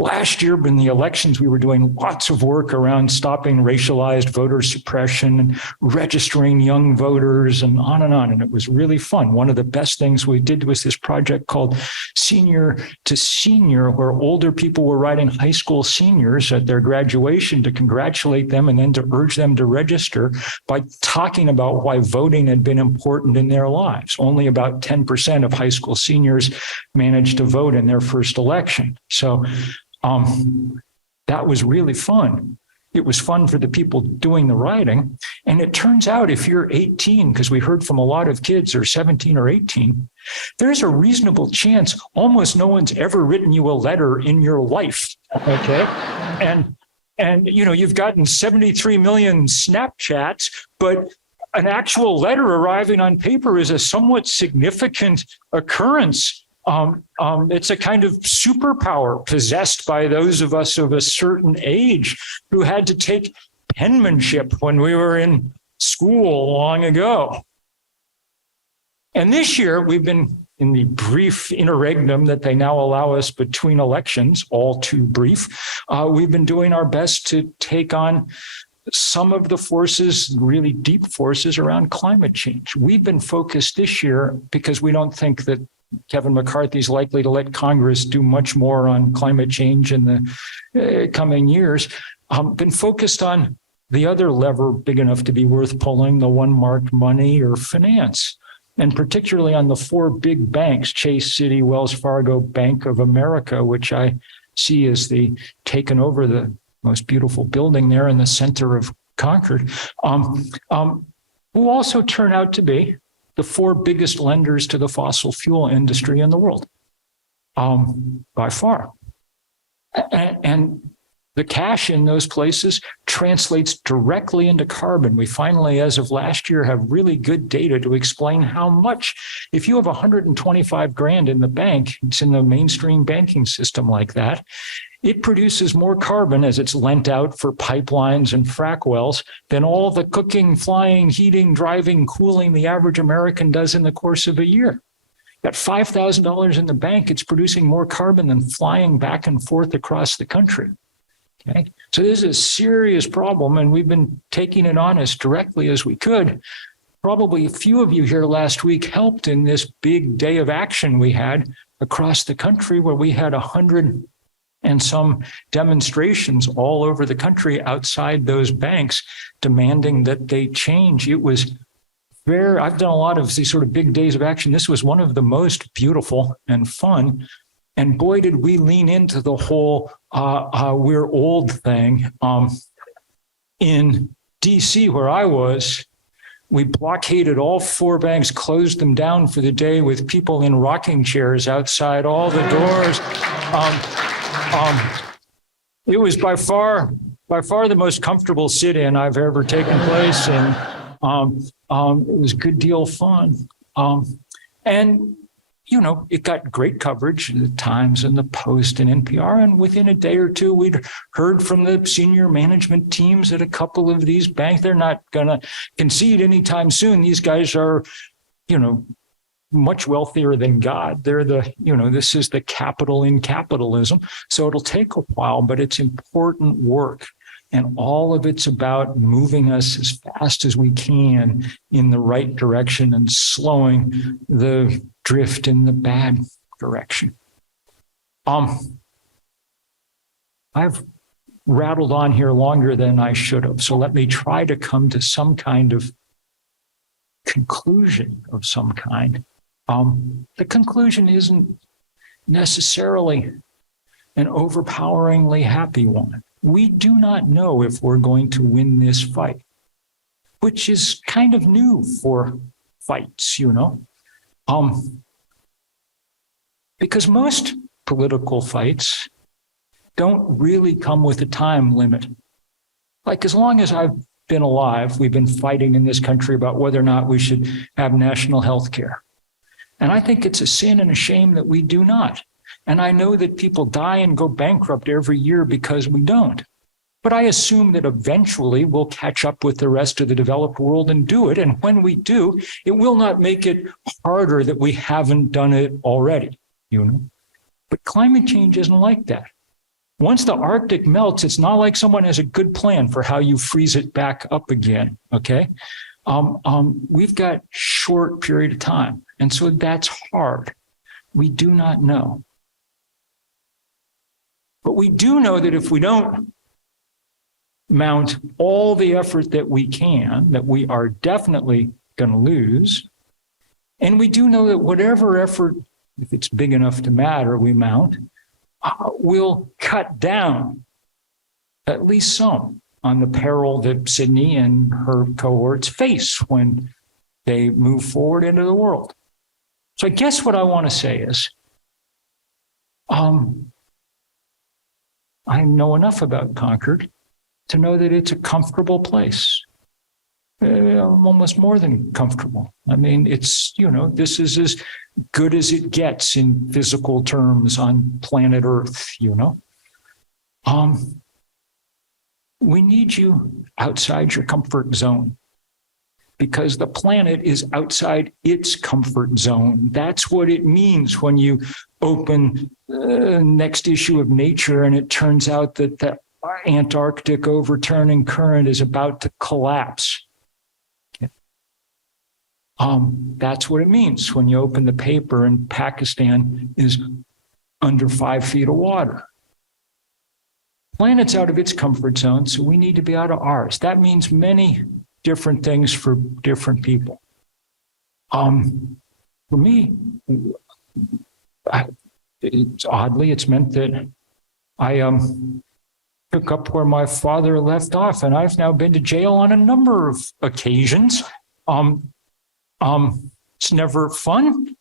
Last year, in the elections, we were doing lots of work around stopping racialized voter suppression and registering young voters and on. And it was really fun. One of the best things we did was this project called Senior to Senior, where older people were writing high school seniors at their graduation to congratulate them and then to urge them to register by talking about why voting had been important in their lives. Only about 10% of high school seniors managed to vote in their first election. So that was really fun. It was fun for the people doing the writing. And it turns out if you're 18, because we heard from a lot of kids or 17 or 18, there's a reasonable chance almost no one's ever written you a letter in your life. Okay. And you know, you've gotten 73 million Snapchats, but an actual letter arriving on paper is a somewhat significant occurrence. It's a kind of superpower possessed by those of us of a certain age who had to take penmanship when we were in school long ago. And this year, we've been in the brief interregnum that they now allow us between elections, all too brief. We've been doing our best to take on some of the forces, really deep forces around climate change. We've been focused this year because we don't think that Kevin McCarthy is likely to let Congress do much more on climate change in the coming years. Been focused on the other lever big enough to be worth pulling, the one marked money or finance, and particularly on the four big banks, Chase, Citi, Wells Fargo, Bank of America, which I see as the taken over the most beautiful building there in the center of Concord, who also turn out to be the four biggest lenders to the fossil fuel industry in the world, by far. And the cash in those places translates directly into carbon. We finally, as of last year, have really good data to explain how much. If you have 125 grand in the bank, it's in the mainstream banking system like that, it produces more carbon as it's lent out for pipelines and frack wells than all the cooking, flying, heating, driving, cooling the average American does in the course of a year. Got $5,000 in the bank, it's producing more carbon than flying back and forth across the country. Okay, so this is a serious problem, and we've been taking it on as directly as we could. Probably a few of you here last week helped in this big day of action we had across the country, where we had 100 and some demonstrations all over the country outside those banks demanding that they change. It was I've done a lot of these sort of big days of action. This was one of the most beautiful and fun. And boy, did we lean into the whole we're old thing. In DC, where I was, we blockaded all four banks, closed them down for the day with people in rocking chairs outside all the doors. It was by far the most comfortable sit-in I've ever taken place in. It was a good deal of fun. And, you know, it got great coverage in the Times and the Post and NPR. And within a day or two, we'd heard from the senior management teams at a couple of these banks. They're not going to concede anytime soon. These guys are, you know, much wealthier than God. They're this is the capital in capitalism. So it'll take a while, but it's important work. And all of it's about moving us as fast as we can in the right direction and slowing the drift in the bad direction. I've rattled on here longer than I should have. So let me try to come to some kind of conclusion of some kind. The conclusion isn't necessarily an overpoweringly happy one. We do not know if we're going to win this fight, which is kind of new for fights, you know. Because most political fights don't really come with a time limit. Like, as long as I've been alive, we've been fighting in this country about whether or not we should have national health care. And I think it's a sin and a shame that we do not. And I know that people die and go bankrupt every year because we don't. But I assume that eventually we'll catch up with the rest of the developed world and do it. And when we do, it will not make it harder that we haven't done it already, you know. But climate change isn't like that. Once the Arctic melts, it's not like someone has a good plan for how you freeze it back up again. Okay. We've got short period of time. And so that's hard. We do not know. But we do know that if we don't mount all the effort that we can, that we are definitely going to lose. And we do know that whatever effort, if it's big enough to matter, we mount, will cut down at least some on the peril that Sydney and her cohorts face when they move forward into the world. So I guess what I want to say is, I know enough about Concord to know that it's a comfortable place. Almost more than comfortable. I mean, it's, this is as good as it gets in physical terms on planet Earth, We need you outside your comfort zone because the planet is outside its comfort zone. That's what it means when you open the next issue of Nature and it turns out that the Antarctic overturning current is about to collapse. That's what it means when you open the paper and Pakistan is under 5 feet of water. Planet's out of its comfort zone, so we need to be out of ours. That means many different things for different people. For me, it's meant that I took up where my father left off, and I've now been to jail on a number of occasions. It's never fun,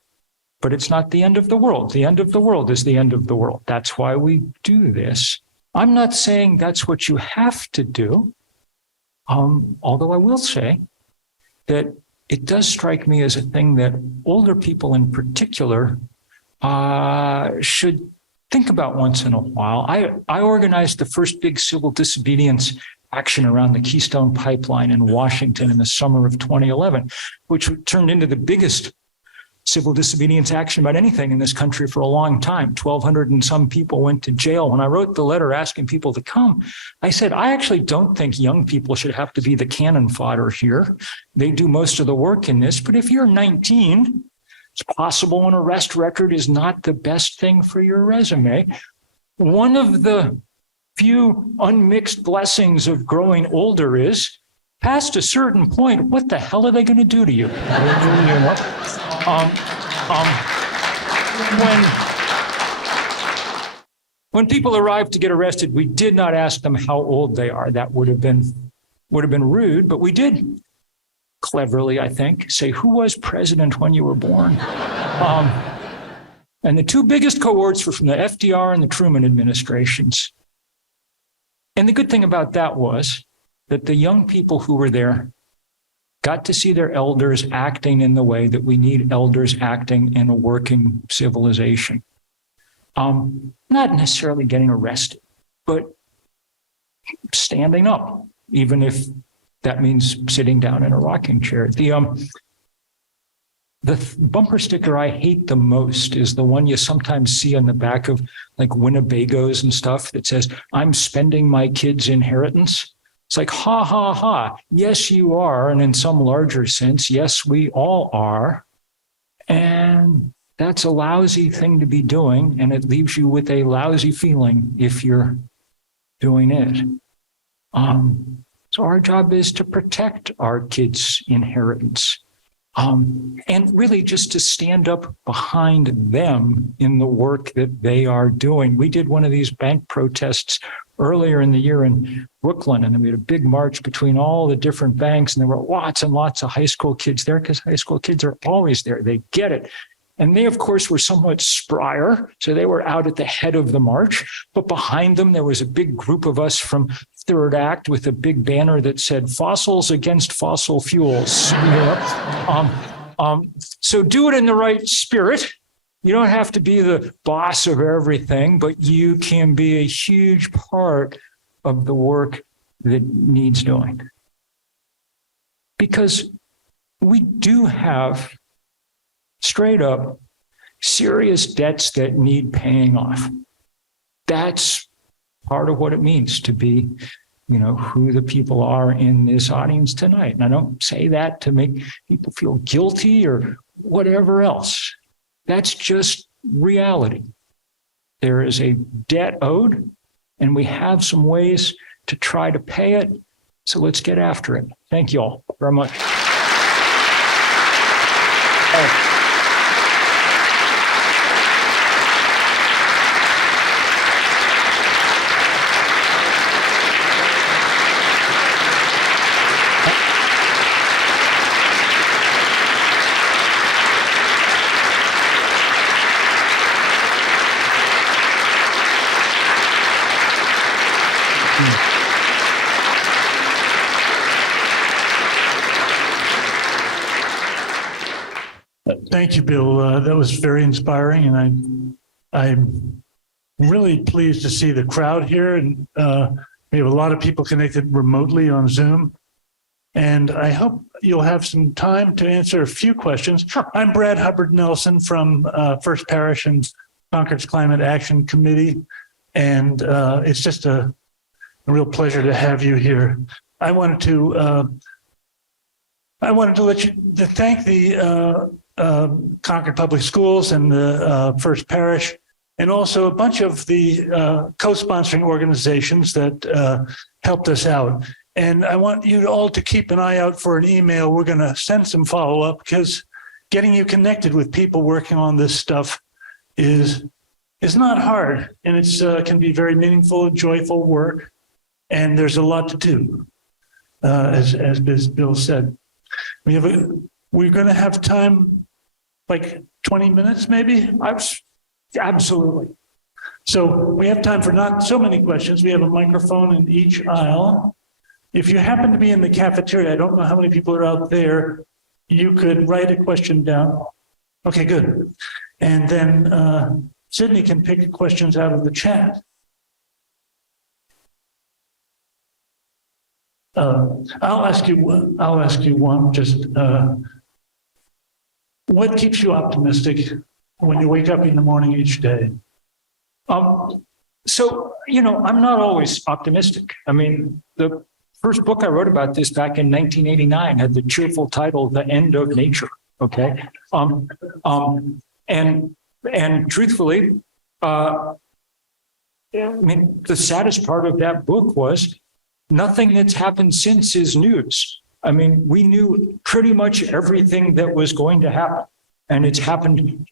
but it's not the end of the world. The end of the world is the end of the world. That's why we do this. I'm not saying that's what you have to do, although I will say that it does strike me as a thing that older people in particular should think about once in a while. I organized the first big civil disobedience action around the Keystone Pipeline in Washington in the summer of 2011, which turned into the biggest civil disobedience action about anything in this country for a long time. 1,200 and some people went to jail. When I wrote the letter asking people to come, I said, I actually don't think young people should have to be the cannon fodder here. They do most of the work in this, but if you're 19, it's possible an arrest record is not the best thing for your resume. One of the few unmixed blessings of growing older is, past a certain point, what the hell are they going to do to you? When people arrived to get arrested, we did not ask them how old they are. That would have been rude, but we did cleverly, I think, say, who was president when you were born? And the two biggest cohorts were from the FDR and the Truman administrations. And the good thing about that was that the young people who were there got to see their elders acting in the way that we need elders acting in a working civilization. Not necessarily getting arrested, but standing up, even if that means sitting down in a rocking chair. The bumper sticker I hate the most is the one you sometimes see on the back of like Winnebagos and stuff that says, I'm spending my kids' inheritance. It's like, ha, ha, ha. Yes, you are. And in some larger sense, yes, we all are. And that's a lousy thing to be doing. And it leaves you with a lousy feeling if you're doing it. So our job is to protect our kids' inheritance. And really just to stand up behind them in the work that they are doing. We did one of these bank protests earlier in the year in Brooklyn, and we had a big march between all the different banks, and there were lots and lots of high school kids there because high school kids are always there. They get it. And they, of course, were somewhat sprier, so they were out at the head of the march. But behind them, there was a big group of us from Third Act with a big banner that said, fossils against fossil fuels. So do it in the right spirit. You don't have to be the boss of everything, but you can be a huge part of the work that needs doing. Because we do have straight up serious debts that need paying off. That's part of what it means to be, who the people are in this audience tonight. And I don't say that to make people feel guilty or whatever else. That's just reality. There is a debt owed, and we have some ways to try to pay it. So let's get after it. Thank you all very much. Thank you, Bill. That was very inspiring, and I'm really pleased to see the crowd here. And we have a lot of people connected remotely on Zoom. And I hope you'll have some time to answer a few questions. Sure. I'm Brad Hubbard Nelson from First Parish and Concord's Climate Action Committee. And it's just a real pleasure to have you here. I wanted to thank the Concord Public Schools and the First Parish, and also a bunch of the co-sponsoring organizations that helped us out. And I want you all to keep an eye out for an email. We're going to send some follow-up, because getting you connected with people working on this stuff is not hard, and it's can be very meaningful and joyful work. And there's a lot to do, as Bill said. We're going to have time, like 20 minutes, maybe? Absolutely. So we have time for not so many questions. We have a microphone in each aisle. If you happen to be in the cafeteria, I don't know how many people are out there, you could write a question down. Okay, good. And then Sydney can pick questions out of the chat. I'll ask you one. Just what keeps you optimistic when you wake up in the morning each day? So, I'm not always optimistic. I mean, the first book I wrote about this back in 1989 had the cheerful title, The End of Nature. Okay. And truthfully, the saddest part of that book was nothing that's happened since is news. I mean, we knew pretty much everything that was going to happen, and it's happened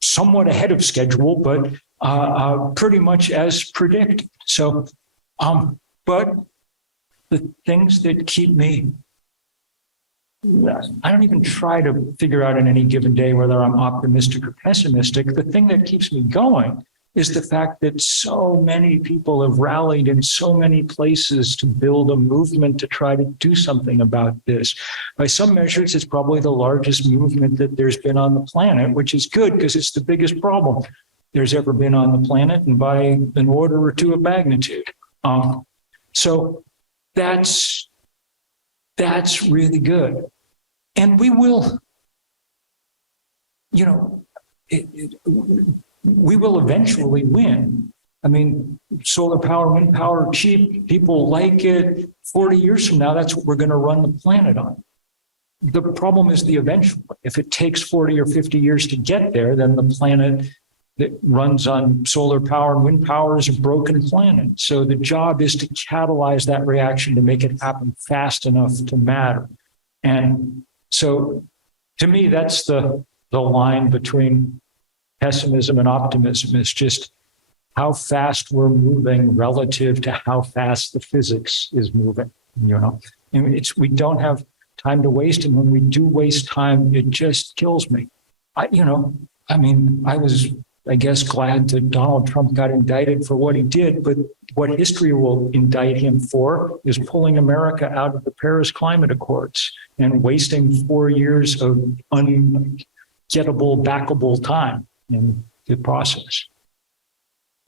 somewhat ahead of schedule, but pretty much as predicted. So, but the things that keep me, I don't even try to figure out in any given day whether I'm optimistic or pessimistic. The thing that keeps me going is the fact that so many people have rallied in so many places to build a movement to try to do something about this. By some measures, it's probably the largest movement that there's been on the planet, which is good because it's the biggest problem there's ever been on the planet, and by an order or two of magnitude. So that's really good. And we will, we will eventually win. I mean, solar power, wind power, cheap, people like it. 40 years from now, that's what we're going to run the planet on. The problem is the eventual. If it takes 40 or 50 years to get there, then the planet that runs on solar power and wind power is a broken planet. So the job is to catalyze that reaction to make it happen fast enough to matter. And so to me, that's the line between pessimism and optimism. Is just how fast we're moving relative to how fast the physics is moving. And we don't have time to waste, and when we do waste time, it just kills me. I was, I guess, glad that Donald Trump got indicted for what he did, but what history will indict him for is pulling America out of the Paris Climate Accords and wasting 4 years of ungettable, backable time in the process.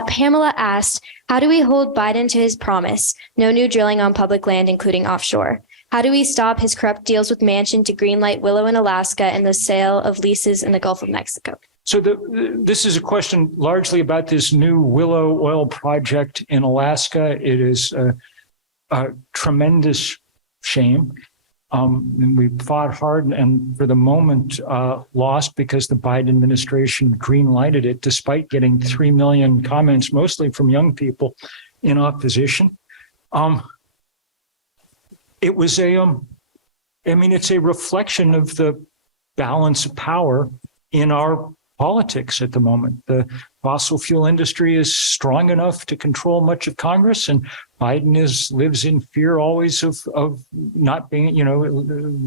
Pamela asked, how do we hold Biden to his promise? No new drilling on public land, including offshore. How do we stop his corrupt deals with Manchin to greenlight Willow in Alaska and the sale of leases in the Gulf of Mexico? So this is a question largely about this new Willow oil project in Alaska. It is a tremendous shame. We fought hard and for the moment lost because the Biden administration green-lighted it, despite getting 3 million comments, mostly from young people in opposition. It was it's a reflection of the balance of power in our politics at the moment. The fossil fuel industry is strong enough to control much of Congress, and Biden lives in fear always of not being,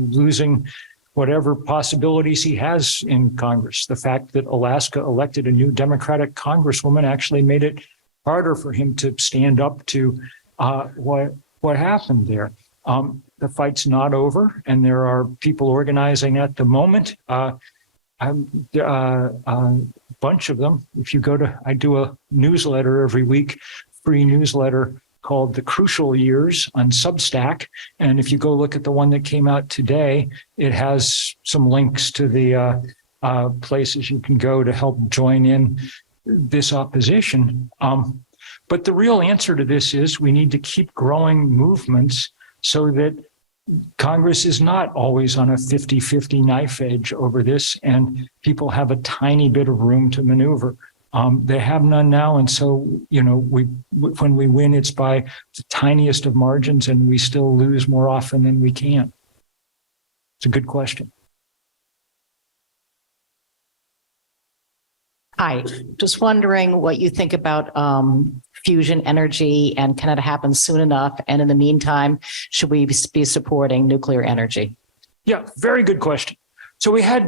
losing whatever possibilities he has in Congress. The fact that Alaska elected a new Democratic congresswoman actually made it harder for him to stand up to what happened there. The fight's not over, and there are people organizing at the moment. A bunch of them. If you I do a newsletter every week, free newsletter called The Crucial Years on Substack. And if you go look at the one that came out today, it has some links to the places you can go to help join in this opposition. But the real answer to this is we need to keep growing movements so that Congress is not always on a 50-50 knife edge over this, and people have a tiny bit of room to maneuver. They have none now, and so when we win, it's by the tiniest of margins, and we still lose more often than we can. It's a good question. Hi, just wondering what you think about fusion energy, and can it happen soon enough? And in the meantime, should we be supporting nuclear energy? Yeah, very good question. So we had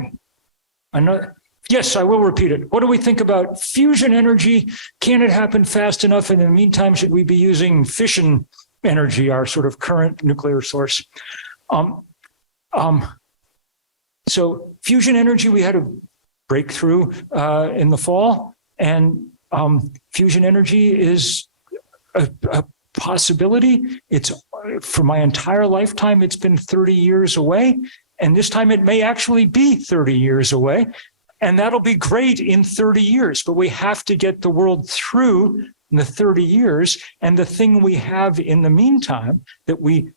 another, yes, I will repeat it. What do we think about fusion energy? Can it happen fast enough? And in the meantime, should we be using fission energy, our sort of current nuclear source? So fusion energy, we had a breakthrough in the fall, and fusion energy is a possibility. It's for my entire lifetime, it's been 30 years away, and this time it may actually be 30 years away, and that'll be great in 30 years, but we have to get the world through the 30 years, and the thing we have in the meantime that we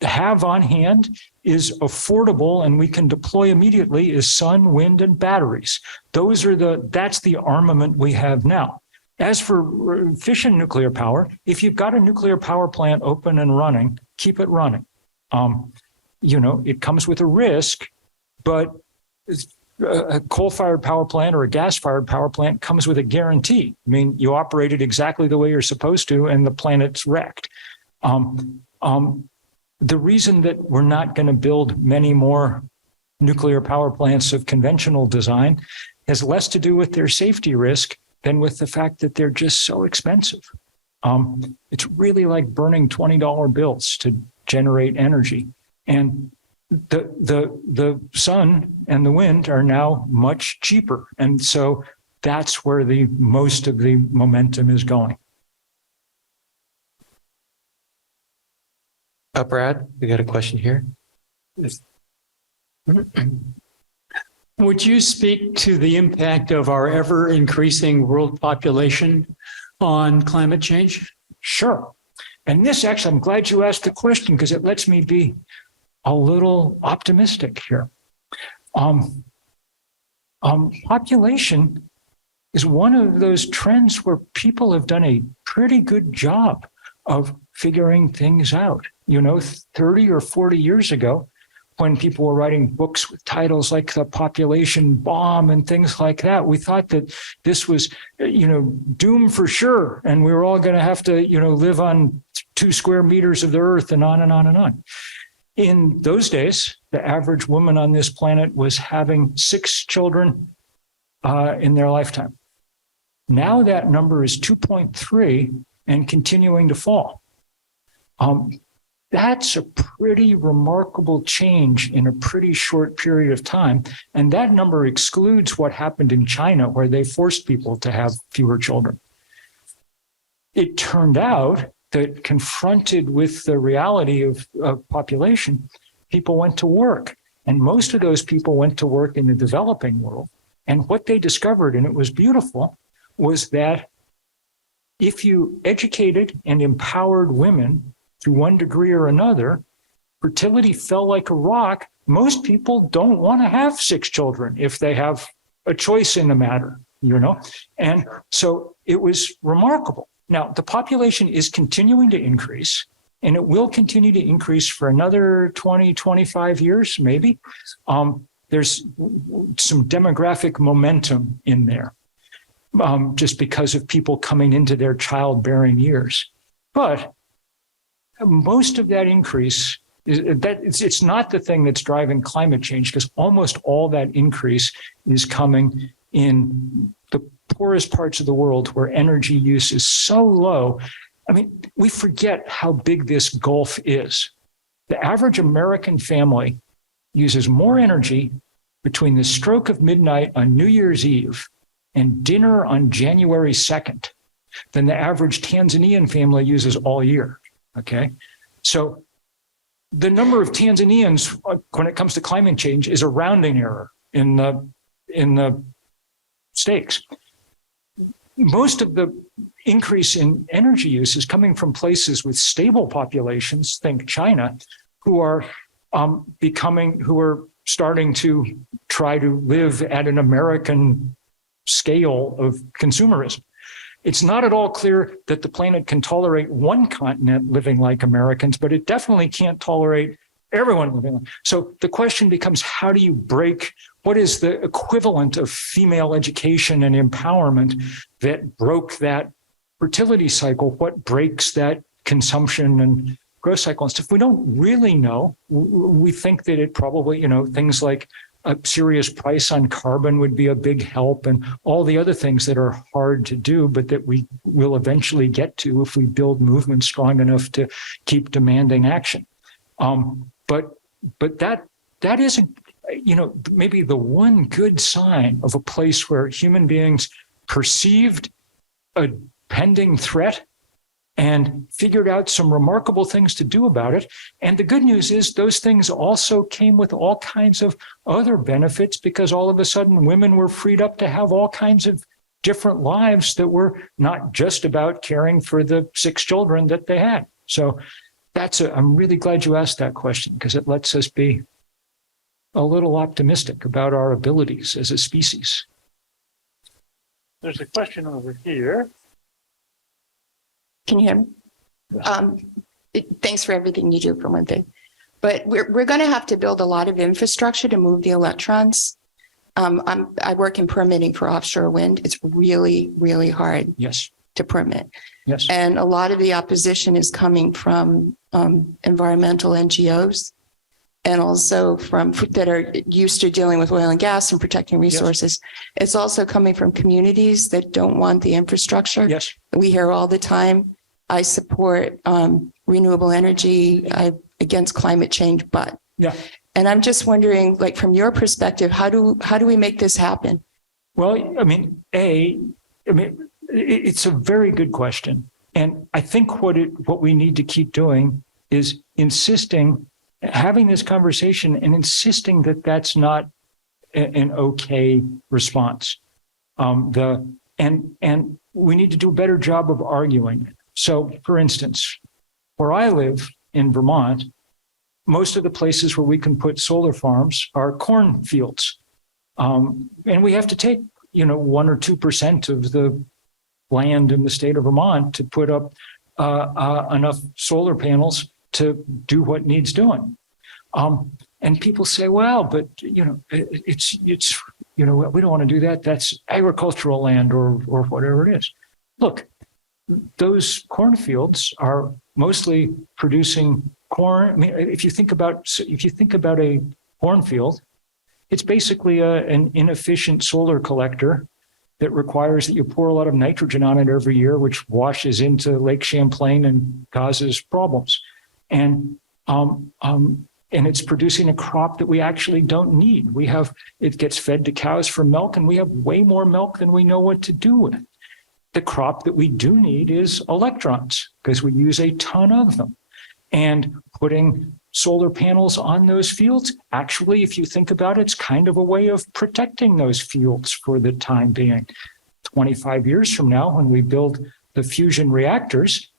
have on hand is affordable and we can deploy immediately is sun, wind, and batteries. That's the armament we have now. As for fission nuclear power, if you've got a nuclear power plant open and running, keep it running. It comes with a risk, but a coal-fired power plant or a gas-fired power plant comes with a guarantee. I mean, you operate it exactly the way you're supposed to, and the planet's wrecked. The reason that we're not going to build many more nuclear power plants of conventional design has less to do with their safety risk than with the fact that they're just so expensive. It's really like burning $20 bills to generate energy. And the sun and the wind are now much cheaper. And so that's where the most of the momentum is going. Brad, we got a question here. Would you speak to the impact of our ever increasing world population on climate change? Sure. And this actually, I'm glad you asked the question because it lets me be a little optimistic here. Population is one of those trends where people have done a pretty good job of figuring things out. 30 or 40 years ago, when people were writing books with titles like The Population Bomb and things like that, we thought that this was, doom for sure. And we were all going to have to, live on 2 square meters of the earth and on and on and on. In those days, the average woman on this planet was having 6 children in their lifetime. Now that number is 2.3 and continuing to fall. That's a pretty remarkable change in a pretty short period of time. And that number excludes what happened in China, where they forced people to have fewer children. It turned out that confronted with the reality of population, people went to work. And most of those people went to work in the developing world. And what they discovered, and it was beautiful, was that if you educated and empowered women to one degree or another, fertility fell like a rock. Most people don't want to have 6 children if they have a choice in the matter, And so it was remarkable. Now, the population is continuing to increase, and it will continue to increase for another 20, 25 years, maybe. There's some demographic momentum in there, just because of people coming into their childbearing years. But most of that increase it's not the thing that's driving climate change, because almost all that increase is coming in the poorest parts of the world where energy use is so low. I mean, we forget how big this gulf is. The average American family uses more energy between the stroke of midnight on New Year's Eve and dinner on January 2nd than the average Tanzanian family uses all year. Okay. So the number of Tanzanians when it comes to climate change is a rounding error in the stakes. Most of the increase in energy use is coming from places with stable populations, think China, who are starting to try to live at an American scale of consumerism. It's not at all clear that the planet can tolerate one continent living like Americans, but it definitely can't tolerate everyone living like. So the question becomes, how do you break, what is the equivalent of female education and empowerment that broke that fertility cycle? What breaks that consumption and growth cycle and stuff? We don't really know. We think that it probably, things like a serious price on carbon would be a big help, and all the other things that are hard to do, but that we will eventually get to if we build movements strong enough to keep demanding action. But that isn't, maybe the one good sign of a place where human beings perceived a pending threat and figured out some remarkable things to do about it. And the good news is those things also came with all kinds of other benefits, because all of a sudden women were freed up to have all kinds of different lives that were not just about caring for the 6 children that they had. So I'm really glad you asked that question, because it lets us be a little optimistic about our abilities as a species. There's a question over here. Can you hear me? Thanks for everything you do, for one thing. But we're going to have to build a lot of infrastructure to move the electrons. I work in permitting for offshore wind. It's really, really hard to permit. Yes. And a lot of the opposition is coming from environmental NGOs, and also from that are used to dealing with oil and gas and protecting resources. Yes. It's also coming from communities that don't want the infrastructure. Yes. We hear all the time, I support renewable energy, against climate change, but. Yeah. And I'm just wondering, like, from your perspective, how do we make this happen? Well, it's a very good question. And I think what we need to keep doing is having this conversation and insisting that that's not an okay response. And we need to do a better job of arguing it. So, for instance, where I live in Vermont, most of the places where we can put solar farms are cornfields. And we have to take, 1 or 2% of the land in the state of Vermont to put up enough solar panels to do what needs doing. And people say, well, but, it's we don't want to do that. That's agricultural land or whatever it is. Look, those cornfields are mostly producing corn. I mean, if you think about a cornfield, it's basically an inefficient solar collector that requires that you pour a lot of nitrogen on it every year, which washes into Lake Champlain and causes problems. And it's producing a crop that we actually don't need. It gets fed to cows for milk, and we have way more milk than we know what to do with. The crop that we do need is electrons, because we use a ton of them. And putting solar panels on those fields, actually, if you think about it, it's kind of a way of protecting those fields for the time being. 25 years from now, when we build the fusion reactors,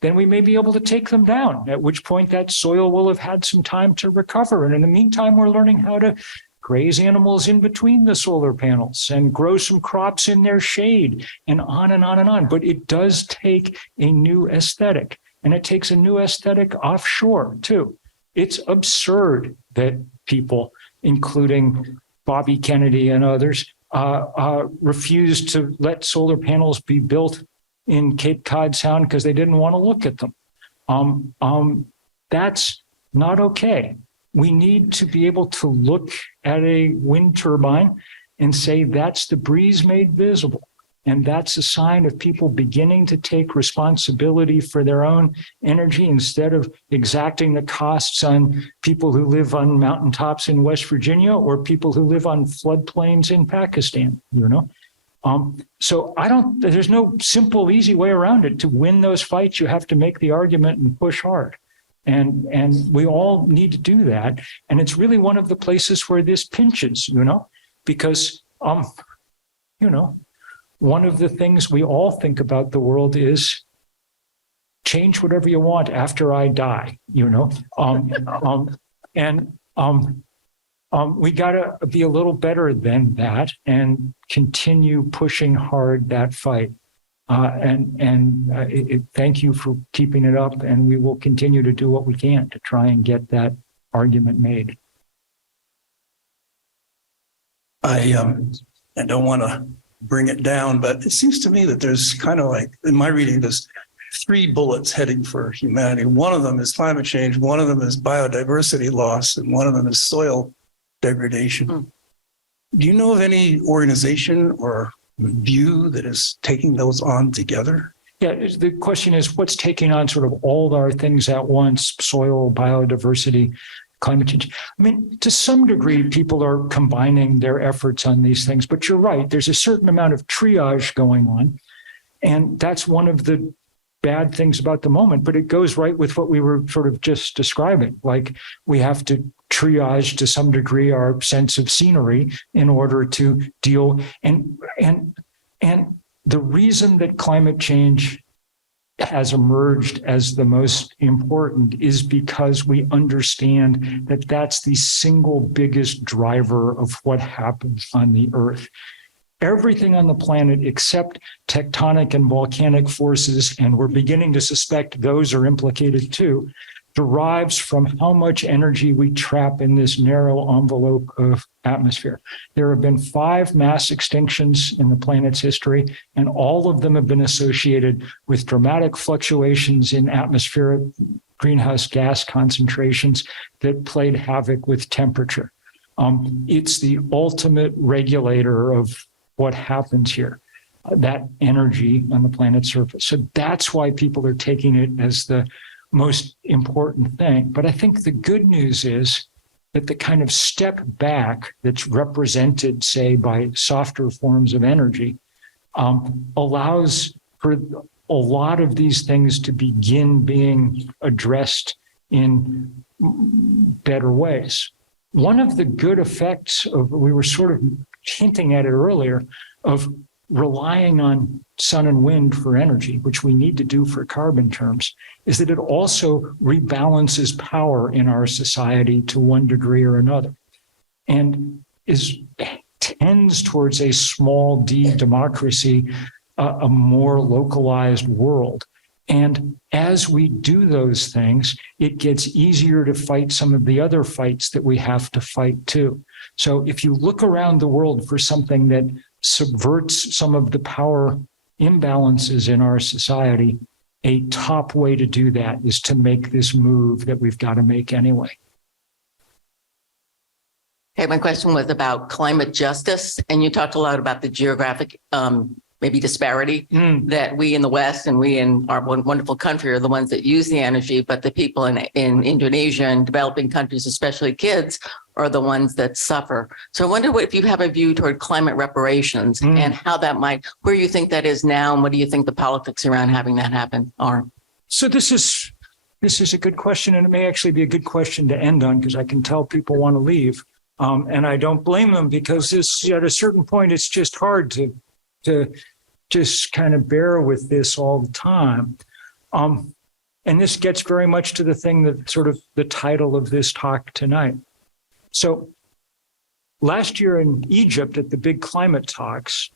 then we may be able to take them down, at which point that soil will have had some time to recover. And in the meantime, we're learning how to graze animals in between the solar panels and grow some crops in their shade, and on and on and on. But it does take a new aesthetic, and it takes a new aesthetic offshore too. It's absurd that people, including Bobby Kennedy and others, refused to let solar panels be built in Cape Cod Sound because they didn't want to look at them. That's not okay. We need to be able to look at a wind turbine and say that's the breeze made visible. And that's a sign of people beginning to take responsibility for their own energy instead of exacting the costs on people who live on mountaintops in West Virginia or people who live on floodplains in Pakistan, you know? So there's no simple, easy way around it. To win those fights, you have to make the argument and push hard. And we all need to do that. And it's really one of the places where this pinches, you know, because, you know, one of the things we all think about the world is change whatever you want after I die, you know, we got to be a little better than that and continue pushing hard that fight. Thank you for keeping it up, and we will continue to do what we can to try and get that argument made. I don't want to bring it down, but it seems to me that there's kind of like, in my reading, there's 3 bullets heading for humanity. One of them is climate change, one of them is biodiversity loss, and one of them is soil degradation. Do you know of any organization or view that is taking those on together? Yeah, the question is, what's taking on sort of all our things at once: soil, biodiversity, climate change? I mean, to some degree, people are combining their efforts on these things, but you're right. There's a certain amount of triage going on, and that's one of the bad things about the moment, but it goes right with what we were sort of just describing. Like, we have to triage to some degree our sense of scenery in order to deal. And the reason that climate change has emerged as the most important is because we understand that that's the single biggest driver of what happens on the Earth. Everything on the planet except tectonic and volcanic forces, and we're beginning to suspect those are implicated too, derives from how much energy we trap in this narrow envelope of atmosphere. There have been 5 mass extinctions in the planet's history, and all of them have been associated with dramatic fluctuations in atmospheric greenhouse gas concentrations that played havoc with temperature. It's the ultimate regulator of what happens here, that energy on the planet's surface. So that's why people are taking it as the most important thing. But I think the good news is that the kind of step back that's represented, say, by softer forms of energy, allows for a lot of these things to begin being addressed in better ways. One of the good effects of, we were sort of hinting at it earlier, of relying on sun and wind for energy, which we need to do for carbon terms, is that it also rebalances power in our society to one degree or another, and tends towards a small d democracy, a more localized world. And as we do those things, it gets easier to fight some of the other fights that we have to fight too. So if you look around the world for something that subverts some of the power imbalances in our society, a top way to do that is to make this move that we've got to make anyway. Okay, my question was about climate justice, and you talked a lot about the geographic maybe disparity that we in the West and we in our wonderful country are the ones that use the energy, but the people in Indonesia and developing countries, especially kids, are the ones that suffer. So I wonder if you have a view toward climate reparations and how that might, where you think that is now, and what do you think the politics around having that happen are? So this is This is a good question, and it may actually be a good question to end on because I can tell people want to leave. And I don't blame them because this, at a certain point, it's just hard to just kind of bear with this all the time. And this gets very much to the thing that sort of the title of this talk tonight. So last year in Egypt at the big climate talks,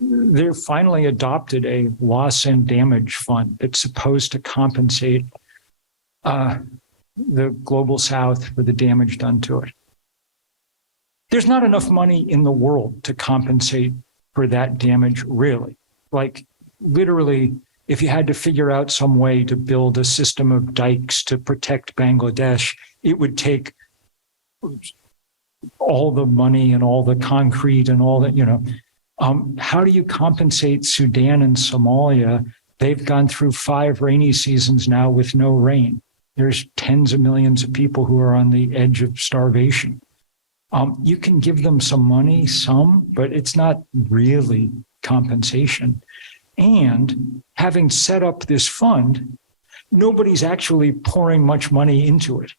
they finally adopted a loss and damage fund that's supposed to compensate the global South for the damage done to it. There's not enough money in the world to compensate for that damage, really. Like, literally, if you had to figure out some way to build a system of dikes to protect Bangladesh, it would take all the money and all the concrete and all that, how do you compensate Sudan and Somalia? They've gone through 5 rainy seasons now with no rain. There's tens of millions of people who are on the edge of starvation. You can give them some money, but it's not really compensation. And having set up this fund, nobody's actually pouring much money into it.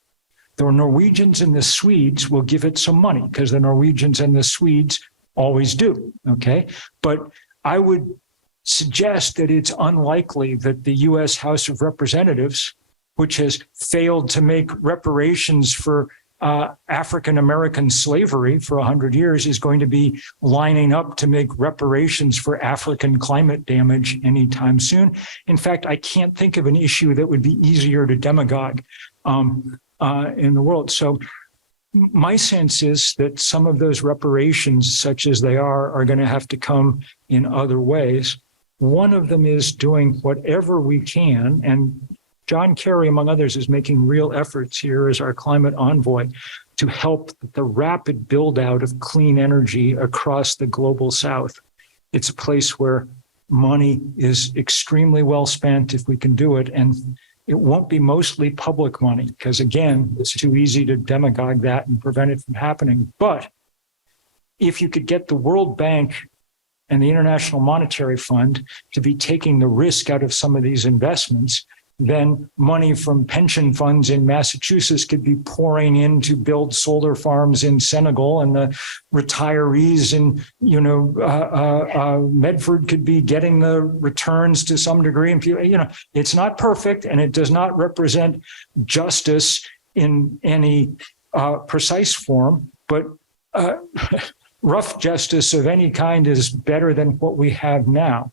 The Norwegians and the Swedes will give it some money because the Norwegians and the Swedes always do, okay? But I would suggest that it's unlikely that the U.S. House of Representatives, which has failed to make reparations for African-American slavery for 100 years, is going to be lining up to make reparations for African climate damage anytime soon. In fact, I can't think of an issue that would be easier to demagogue in the world. So my sense is that some of those reparations, such as they are going to have to come in other ways. One of them is doing whatever we can, and John Kerry, among others, is making real efforts here as our climate envoy to help the rapid build out of clean energy across the global South. It's a place where money is extremely well spent if we can do it. And it won't be mostly public money because, again, it's too easy to demagogue that and prevent it from happening. But if you could get the World Bank and the International Monetary Fund to be taking the risk out of some of these investments, then money from pension funds in Massachusetts could be pouring in to build solar farms in Senegal, and the retirees in Medford could be getting the returns to some degree. And it's not perfect, and it does not represent justice in any precise form, but rough justice of any kind is better than what we have now.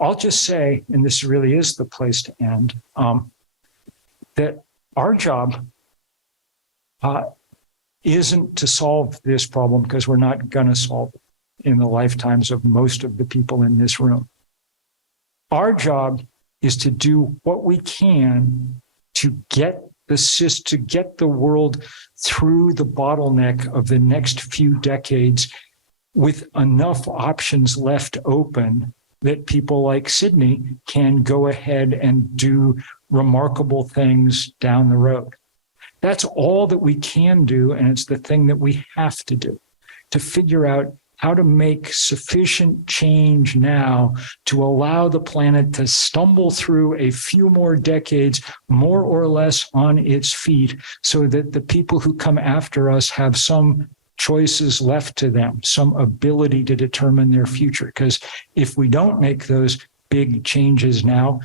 I'll just say, and this really is the place to end, that our job isn't to solve this problem, because we're not going to solve it in the lifetimes of most of the people in this room. Our job is to do what we can to get the world through the bottleneck of the next few decades with enough options left open that people like Sydney can go ahead and do remarkable things down the road. That's all that we can do, and it's the thing that we have to do, to figure out how to make sufficient change now to allow the planet to stumble through a few more decades, more or less on its feet, so that the people who come after us have some choices left to them, some ability to determine their future. Because if we don't make those big changes now,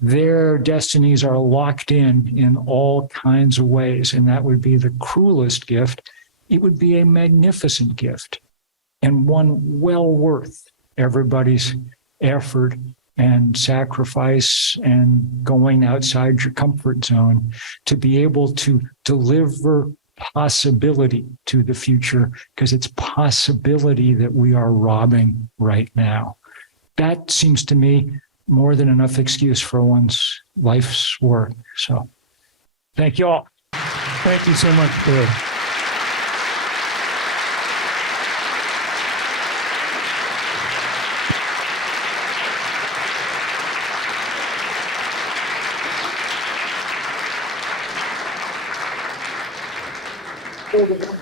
their destinies are locked in all kinds of ways. And that would be the cruelest gift. It would be a magnificent gift, and one well worth everybody's effort and sacrifice and going outside your comfort zone to be able to deliver possibility to the future, because it's possibility that we are robbing right now. That seems to me more than enough excuse for one's life's work. So thank you all. Thank you so much, Bill. Over